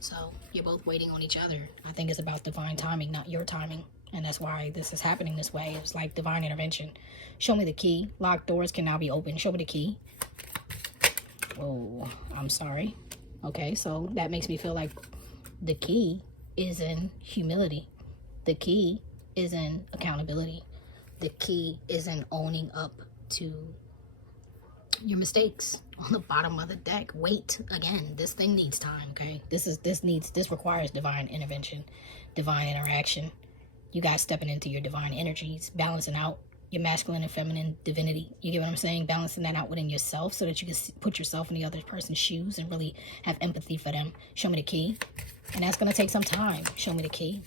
So you're both waiting on each other. I think it's about divine timing, not your timing. And that's why this is happening this way. It's like divine intervention. Show me the key. Locked doors can now be opened. Show me the key. Oh, I'm sorry. Okay, so that makes me feel like the key is in humility. The key is in accountability. The key is in owning up to your mistakes. On the bottom of the deck, wait. Again, this thing needs time, okay? This requires divine intervention, divine interaction. You guys stepping into your divine energies, balancing out your masculine and feminine divinity. You get what I'm saying? Balancing that out within yourself so that you can put yourself in the other person's shoes and really have empathy for them. Show me the key. And that's going to take some time. Show me the key.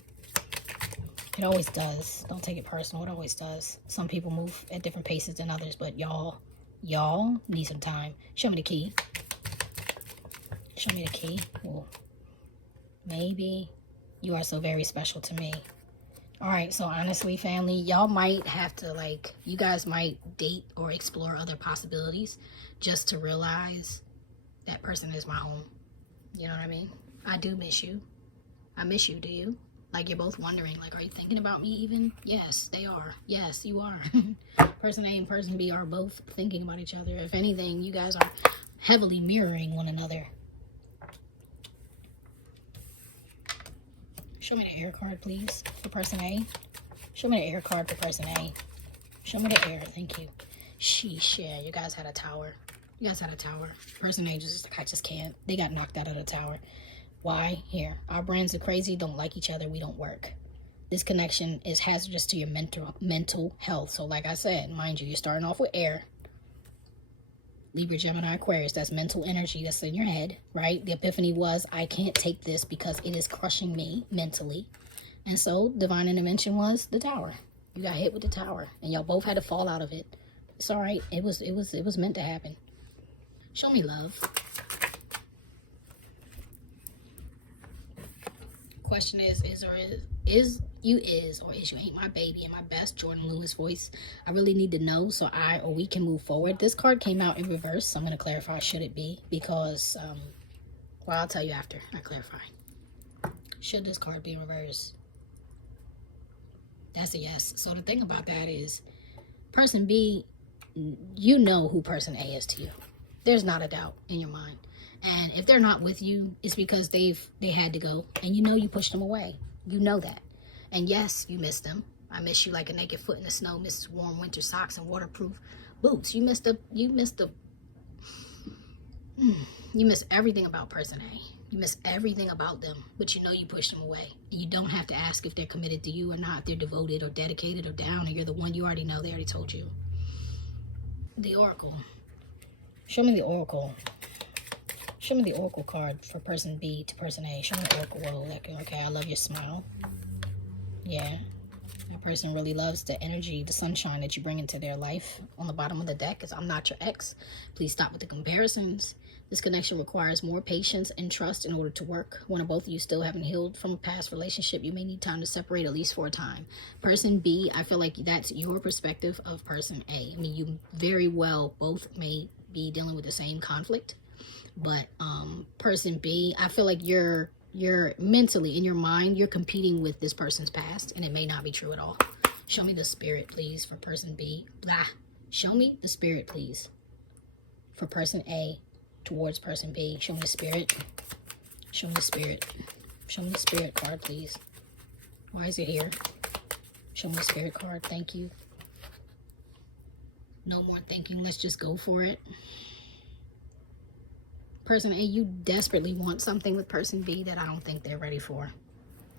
It always does. Don't take it personal. It always does. Some people move at different paces than others, but y'all need some time. Show me the key. Show me the key. Ooh. Maybe you are so very special to me. All right, so honestly, family, y'all might have to, like, you guys might date or explore other possibilities just to realize that person is my home. You know what I mean? I do miss you. I miss you, do you? Like, you're both wondering, like, are you thinking about me even? Yes, they are. Yes, you are. Person A and person B are both thinking about each other. If anything, you guys are heavily mirroring one another. Show me the air card, please, for person A. Show me the air card for person A. Show me the air. Thank you. Sheesh, yeah, you guys had a tower. You guys had a tower. Person A just like, I just can't. They got knocked out of the tower. Why? Here. Our brands are crazy, don't like each other, we don't work. This connection is hazardous to your mental health. So like I said, mind you, you're starting off with air. Libra, Gemini, Aquarius, that's mental energy that's in your head, right? The epiphany was, I can't take this because it is crushing me mentally. And so divine intervention was the tower. You got hit with the tower and y'all both had to fall out of it. It's all right. It was meant to happen. Show me love. question is you ain't my baby in my best Jordan Lewis voice. I really need to know so we can move forward. This card came out in reverse, so I'm going to clarify should it be, because well, I'll tell you after I clarify. Should this card be in reverse? That's a yes. So the thing about that is, person B, you know who person A is to you. There's not a doubt in your mind. And if they're not with you, it's because they had to go. And you know you pushed them away. You know that. And yes, you miss them. I miss you like a naked foot in the snow, misses warm winter socks and waterproof boots. You miss everything about person A. You miss everything about them, but you know you pushed them away. And you don't have to ask if they're committed to you or not, if they're devoted or dedicated or down, and you're the one. You already know. They already told you. The Oracle. Show me the Oracle. Show me the Oracle card for person B to person A. Show me the Oracle. Whoa, okay, I love your smile. Yeah. That person really loves the energy, the sunshine that you bring into their life. On the bottom of the deck is I'm not your ex. Please stop with the comparisons. This connection requires more patience and trust in order to work. One or both of you still haven't healed from a past relationship. You may need time to separate, at least for a time. Person B, I feel like that's your perspective of person A. I mean, you very well both may be dealing with the same conflict. But person B, I feel like you're mentally, in your mind, you're competing with this person's past, and it may not be true at all. Show me the spirit, please, for person B. Blah. Show me the spirit, please, for person A towards person B. Show me the spirit. Show me the spirit. Show me the spirit card, please. Why is it here? Show me the spirit card. Thank you. No more thinking. Let's just go for it. Person A, you desperately want something with person B that I don't think they're ready for.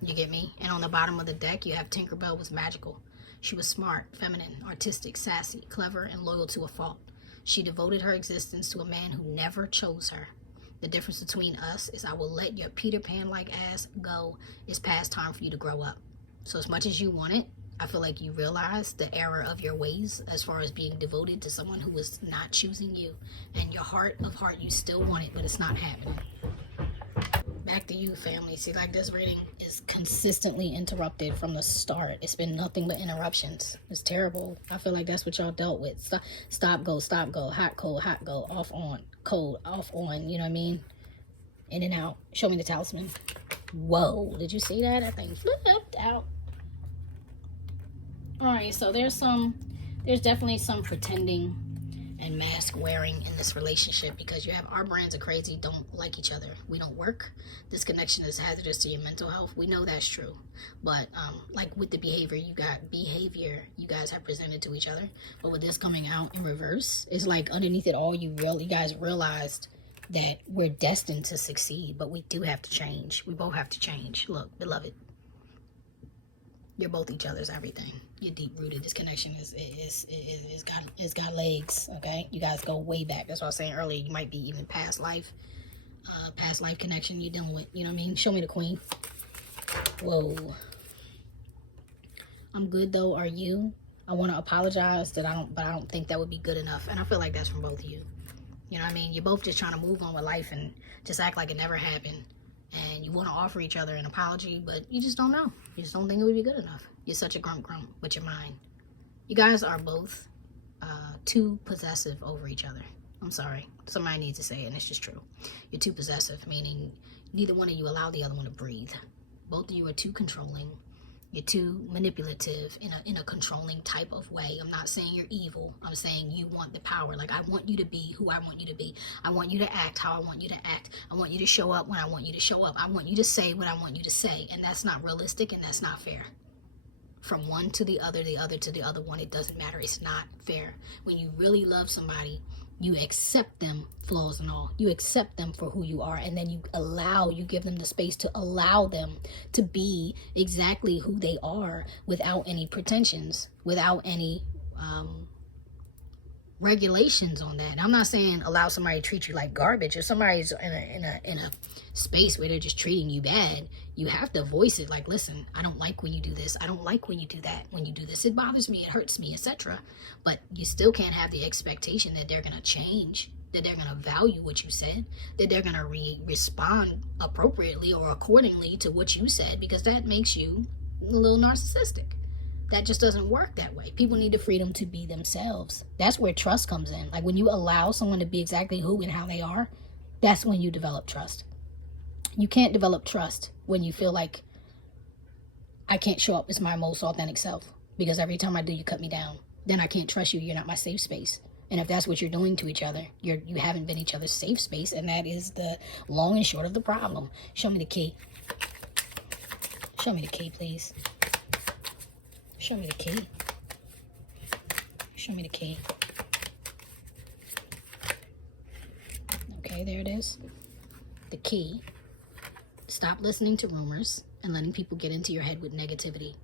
You get me? And on the bottom of the deck, you have Tinkerbell was magical. She was smart, feminine, artistic, sassy, clever, and loyal to a fault. She devoted her existence to a man who never chose her. The difference between us is I will let your Peter Pan-like ass go. It's past time for you to grow up. So as much as you want it, I feel like you realize the error of your ways as far as being devoted to someone who is not choosing you. And your heart of heart, you still want it, but it's not happening. Back to you, family. See, like, this reading is consistently interrupted from the start. It's been nothing but interruptions. It's terrible. I feel like that's what y'all dealt with. Stop, go, hot, go, off, on, cold, off, on. You know what I mean? In and out. Show me the talisman. Whoa, did you see that? That thing flipped out. All right, so there's definitely some pretending and mask wearing in this relationship, because you have our brands of crazy don't like each other. We don't work. This connection is hazardous to your mental health. We know that's true. But like with the behavior you guys have presented to each other. But with this coming out in reverse, it's like underneath it all, you guys realized that we're destined to succeed, but we do have to change. We both have to change. Look, beloved, you're both each other's everything. You're deep rooted. This connection is got legs. Okay, you guys go way back. That's what I was saying earlier. You might be even past life connection you're dealing with. You know what I mean? Show me the queen. Whoa. I'm good though. Are you? I want to apologize but I don't think that would be good enough. And I feel like that's from both of you. You know what I mean? You're both just trying to move on with life and just act like it never happened. And you want to offer each other an apology, but you just don't know. You just don't think it would be good enough. You're such a grump with your mind. You guys are both too possessive over each other. I'm sorry. Somebody needs to say it, and it's just true. You're too possessive, meaning neither one of you allow the other one to breathe. Both of you are too controlling. You're too manipulative in a controlling type of way. I'm not saying you're evil. I'm saying you want the power. Like, I want you to be who I want you to be. I want you to act how I want you to act. I want you to show up when I want you to show up. I want you to say what I want you to say. And that's not realistic, and that's not fair. From one to the other to the other one, it doesn't matter. It's not fair. When you really love somebody, you accept them, flaws and all. You accept them for who you are, and then you give them the space to allow them to be exactly who they are without any pretensions, without any regulations on that. And I'm not saying allow somebody to treat you like garbage. If somebody's in a space where they're just treating you bad, You have to voice it like, listen, I don't like when you do this. I don't like when you do that. When you do this, it bothers me, it hurts me, etc. But you still can't have the expectation that they're going to change, that they're going to value what you said, that they're going to respond appropriately or accordingly to what you said, because that makes you a little narcissistic. That just doesn't work that way. People need the freedom to be themselves. That's where trust comes in. Like when you allow someone to be exactly who and how they are, that's when you develop trust. You can't develop trust when you feel like I can't show up as my most authentic self, because every time I do, you cut me down. Then I can't trust you. You're not my safe space. And if that's what you're doing to each other, you haven't been each other's safe space, and that is the long and short of the problem. Show me the key. Show me the key, please. Show me the key. Show me the key. Okay, there it is. The key. Stop listening to rumors and letting people get into your head with negativity.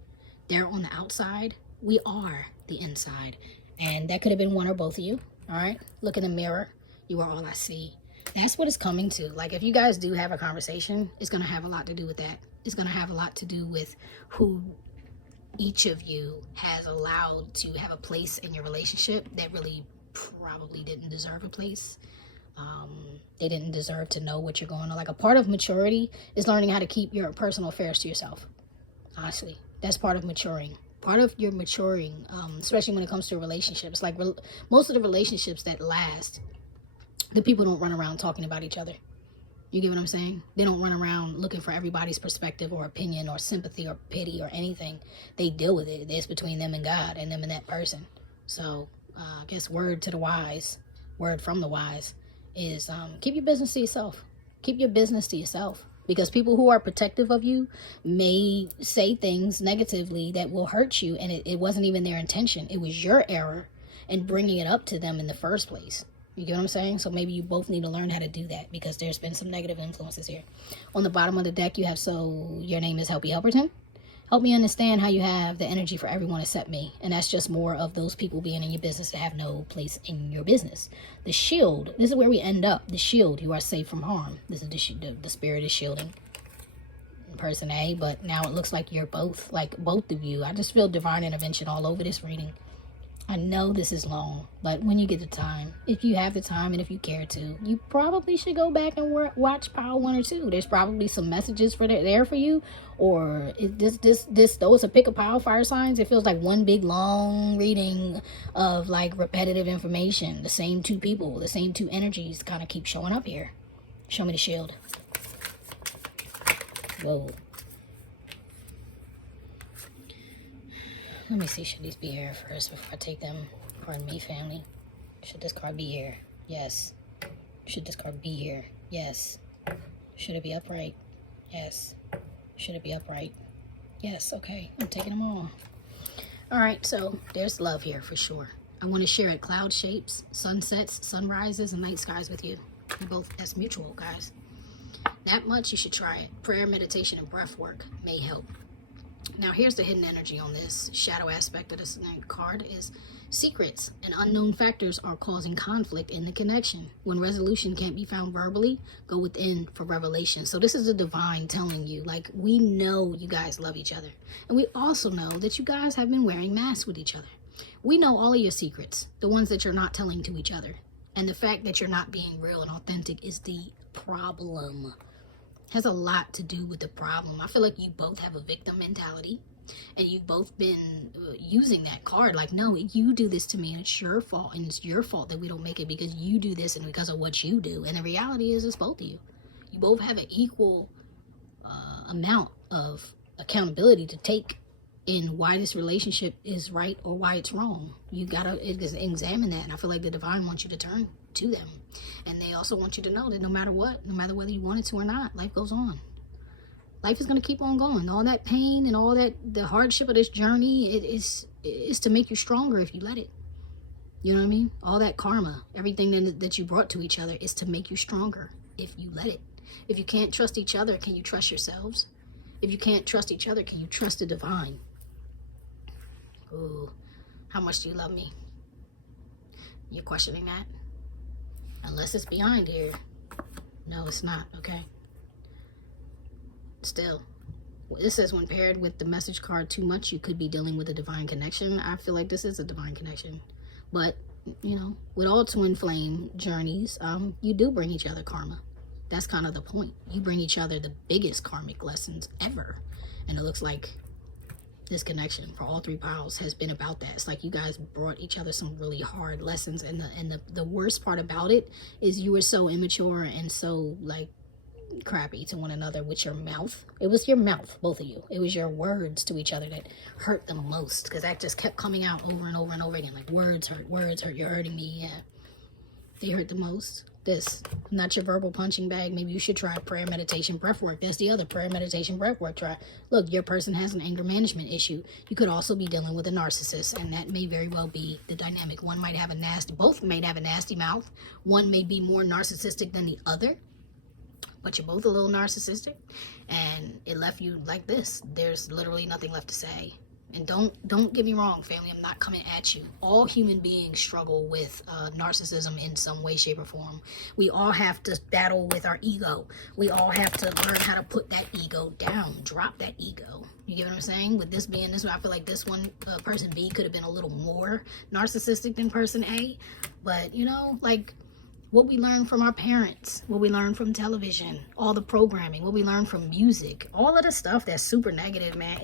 They're on the outside. We are the inside. And that could have been one or both of you. All right? Look in the mirror. You are all I see. That's what it's coming to. Like, if you guys do have a conversation, it's going to have a lot to do with that. It's going to have a lot to do with who each of you has allowed to have a place in your relationship that really probably didn't deserve a place. They didn't deserve to know what you're going on. Like, a part of maturity is learning how to keep your personal affairs to yourself. Honestly, that's part of maturing. Part of your maturing, especially when it comes to relationships. Like, most of the relationships that last, the people don't run around talking about each other. You get what I'm saying? They don't run around looking for everybody's perspective or opinion or sympathy or pity or anything. They deal with it. It's between them and God and them and that person. So I guess word to the wise, word from the wise is keep your business to yourself. Keep your business to yourself. Because people who are protective of you may say things negatively that will hurt you, and it wasn't even their intention. It was your error in bringing it up to them in the first place. You get what I'm saying? So maybe you both need to learn how to do that, because there's been some negative influences here. On the bottom of the deck, you have, so your name is Helpy Helperton. Help me understand how you have the energy for everyone except me. And that's just more of those people being in your business that have no place in your business. The shield, this is where we end up. The shield, you are safe from harm. This is the spirit is shielding person A, but now it looks like you're both, like both of you. I just feel divine intervention all over this reading. I know this is long, but when you get the time, if you have the time and if you care to, you probably should go back and watch Power 1 or 2. There's probably some messages there for you, or though it's a pick of Power Fire Signs, it feels like one big long reading of like repetitive information. The same two people, the same two energies kind of keep showing up here. Show me the shield. Whoa. Let me see, should these be here first before I take them? Pardon me, family. Should this card be here? Yes. Should this card be here? Yes. Should it be upright? Yes. Should it be upright? Yes, okay. I'm taking them all. Alright, so there's love here for sure. I want to share it cloud shapes, sunsets, sunrises, and night skies with you. They're both, that's mutual, guys. That much you should try it. Prayer, meditation, and breath work may help. Now, here's the hidden energy on this shadow aspect of this card is secrets and unknown factors are causing conflict in the connection. When resolution can't be found verbally, go within for revelation. So this is the divine telling you, like, we know you guys love each other. And we also know that you guys have been wearing masks with each other. We know all of your secrets, the ones that you're not telling to each other. And the fact that you're not being real and authentic is the problem. Has a lot to do with the problem. I feel like you both have a victim mentality, and you've both been using that card like, no, you do this to me and it's your fault, and it's your fault that we don't make it because you do this and because of what you do. And the reality is it's both of you. You both have an equal amount of accountability to take in why this relationship is right or why it's wrong. You gotta examine that, and I feel like the divine wants you to turn to them. And they also want you to know that no matter what, no matter whether you want it to or not, life goes on. Life is going to keep on going. All that pain and all that, the hardship of this journey, it is to make you stronger if you let it. You know what I mean? All that karma, everything that you brought to each other is to make you stronger if you let it. If you can't trust each other, can you trust yourselves? If you can't trust each other, can you trust the divine? Ooh, how much do you love me? You're questioning that? Unless it's behind here. No, it's not, okay? Still, It says when paired with the message card too much, you could be dealing with a divine connection. I feel like this is a divine connection. But, you know, with all twin flame journeys, you do bring each other karma. That's kind of the point. You bring each other the biggest karmic lessons ever. And it looks like this connection for all three piles has been about that. It's like you guys brought each other some really hard lessons. And the worst part about it is you were so immature and so like crappy to one another with your mouth. It was your mouth, both of you. It was your words to each other that hurt the most, because that just kept coming out over and over and over again. Like words hurt, you're hurting me. Yeah, they hurt the most. This, not your verbal punching bag. Maybe you should try prayer, meditation, breath work. That's the other prayer, meditation, breath work. Try. Look, your person has an anger management issue. You could also be dealing with a narcissist, and that may very well be the dynamic. One might have a nasty, both may have a nasty mouth. One may be more narcissistic than the other, but you're both a little narcissistic, and it left you like this. There's literally nothing left to say. And don't get me wrong, family, I'm not coming at you. All human beings struggle with narcissism in some way, shape, or form. We all have to battle with our ego. We all have to learn how to put that ego down, drop that ego. You get what I'm saying? With this being this one, I feel like this one, person B could have been a little more narcissistic than person A. But, you know, like, what we learn from our parents, what we learn from television, all the programming, what we learn from music, all of the stuff that's super negative, man,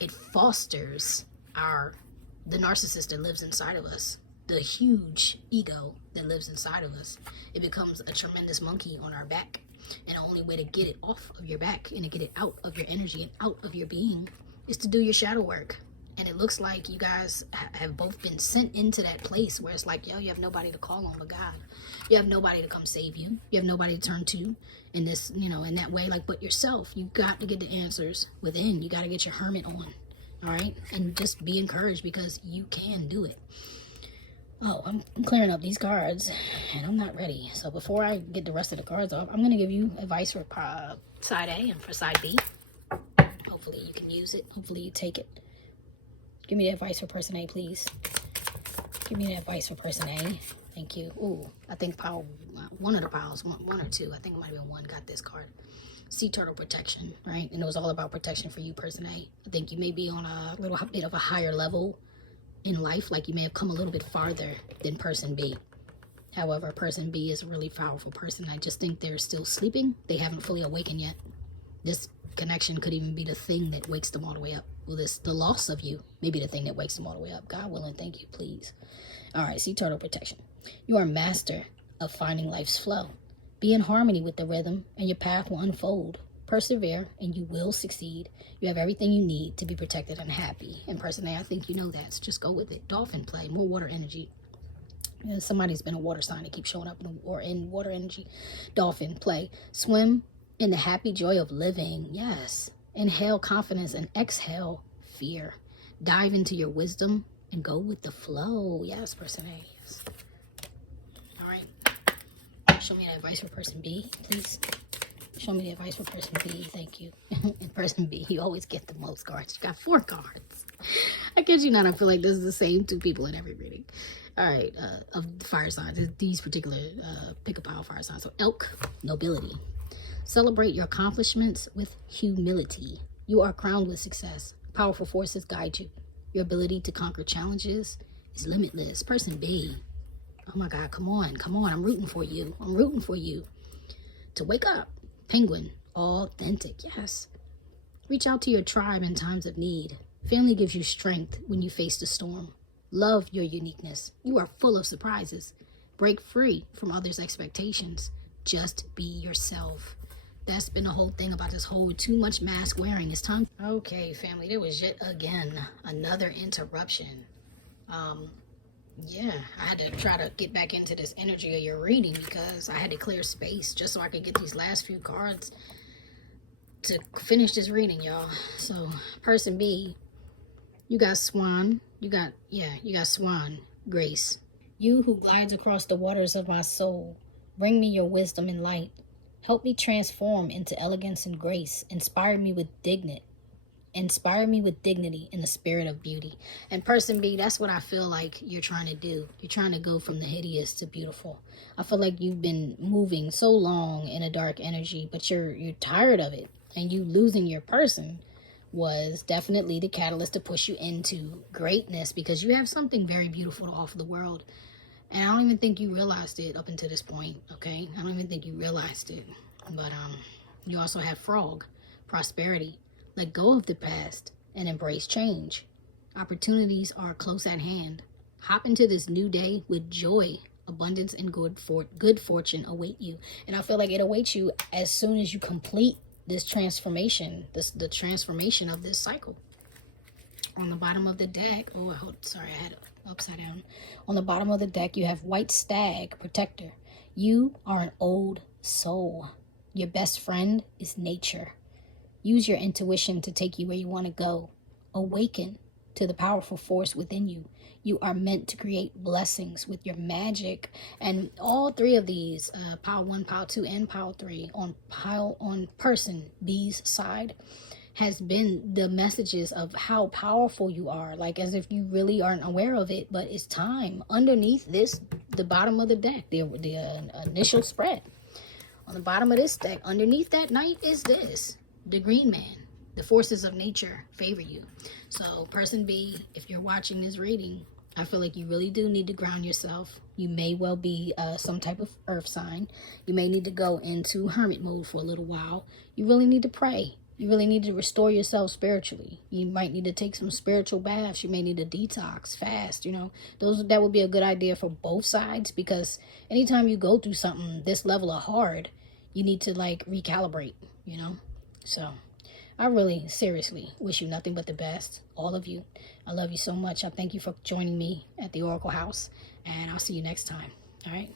it fosters the narcissist that lives inside of us, the huge ego that lives inside of us. It becomes a tremendous monkey on our back. And the only way to get it off of your back and to get it out of your energy and out of your being is to do your shadow work. And it looks like you guys have both been sent into that place where it's like, yo, you have nobody to call on but God. You have nobody to come save you. You have nobody to turn to in this, you know, in that way, like, but yourself. You got to get the answers within. You got to get your hermit on, all right? And just be encouraged, because you can do it. Oh, I'm clearing up these cards, and I'm not ready. So before I get the rest of the cards off, I'm going to give you advice for side A and for side B. Hopefully you can use it. Hopefully you take it. Give me the advice for person A, please. Give me the advice for person A. Thank you. Ooh, I think one of the piles, one or two, I think it might have been one, got this card. Sea turtle protection, right? And it was all about protection for you, person A. I think you may be on a little bit of a higher level in life, like you may have come a little bit farther than person B. However, person B is a really powerful person. I just think they're still sleeping. They haven't fully awakened yet. This connection could even be the thing that wakes them all the way up. Well, the loss of you may be the thing that wakes them all the way up. God willing, thank you, please. All right, sea turtle protection. You are a master of finding life's flow. Be in harmony with the rhythm, and your path will unfold. Persevere, and you will succeed. You have everything you need to be protected and happy. And person A, I think you know that, so just go with it. Dolphin play, more water energy. And somebody's been a water sign that keeps showing up in water energy. Dolphin play. Swim in the happy joy of living. Yes. Inhale confidence and exhale fear. Dive into your wisdom and go with the flow. Yes, person A. Yes. All right. Show me the advice for person B, please. Show me the advice for person B. Thank you. And person B, you always get the most cards. You got 4 cards. I kid you not. I feel like this is the same 2 people in every reading. All right. Of the fire signs. These particular pick a pile fire signs. So elk, nobility. Celebrate your accomplishments with humility. You are crowned with success. Powerful forces guide you. Your ability to conquer challenges is limitless. Person B. Oh my God, come on. Come on. I'm rooting for you. I'm rooting for you to wake up. Penguin, authentic. Yes. Reach out to your tribe in times of need. Family gives you strength when you face the storm. Love your uniqueness. You are full of surprises. Break free from others' expectations. Just be yourself. That's been the whole thing about this whole too much mask wearing. It's time. Okay, family, there was yet again another interruption. Yeah, I had to try to get back into this energy of your reading because I had to clear space just so I could get these last few cards to finish this reading, y'all. So, person B, you got Swan. You got Swan, Grace. You who glides across the waters of my soul, bring me your wisdom and light. Help me transform into elegance and grace. Inspire me with dignity in the spirit of beauty. And person B, that's what I feel like you're trying to do. You're trying to go from the hideous to beautiful. I feel like you've been moving so long in a dark energy, but you're tired of it. And you losing your person was definitely the catalyst to push you into greatness, because you have something very beautiful to offer the world. And I don't even think you realized it up until this point, okay? I don't even think you realized it. But you also have frog, prosperity. Let go of the past and embrace change. Opportunities are close at hand. Hop into this new day with joy. Abundance and good fortune await you. And I feel like it awaits you as soon as you complete this transformation, the transformation of this cycle. On the bottom of the deck, sorry, I had it upside down. On the bottom of the deck, you have white stag, protector. You are an old soul. Your best friend is nature. Use your intuition to take you where you want to go. Awaken to the powerful force within you. You are meant to create blessings with your magic. And all three of these, pile 1, pile 2, and pile 3, on person B's side, has been the messages of how powerful you are, like as if you really aren't aware of it, but it's time. Underneath this, the bottom of the deck, the initial spread, on the bottom of this deck, underneath that knight is this, the green man. The forces of nature favor you. So person B, if you're watching this reading, I feel like you really do need to ground yourself. You may well be some type of earth sign. You may need to go into hermit mode for a little while. You really need to pray. You really need to restore yourself spiritually. You might need to take some spiritual baths. You may need to detox, fast, that would be a good idea for both sides, because anytime you go through something this level of hard, you need to recalibrate, So I really seriously wish you nothing but the best, all of you. I love you so much. I thank you for joining me at the Oracle House, and I'll see you next time. All right.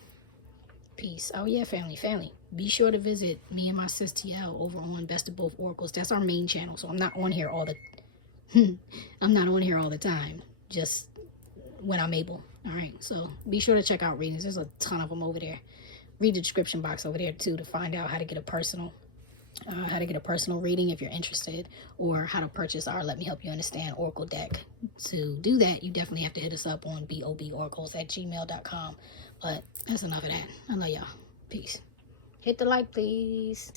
Peace. Oh yeah, family. Be sure to visit me and my sis TL over on Best of Both Oracles. That's our main channel, so I'm not on here all the time, just when I'm able. All right, so be sure to check out readings. There's a ton of them over there. Read the description box over there too to find out how to get a personal reading if you're interested, or how to purchase our Let Me Help You Understand Oracle deck. To do that, you definitely have to hit us up on BobOracles@gmail.com. But that's enough of that. I love y'all. Peace. Hit the like, please.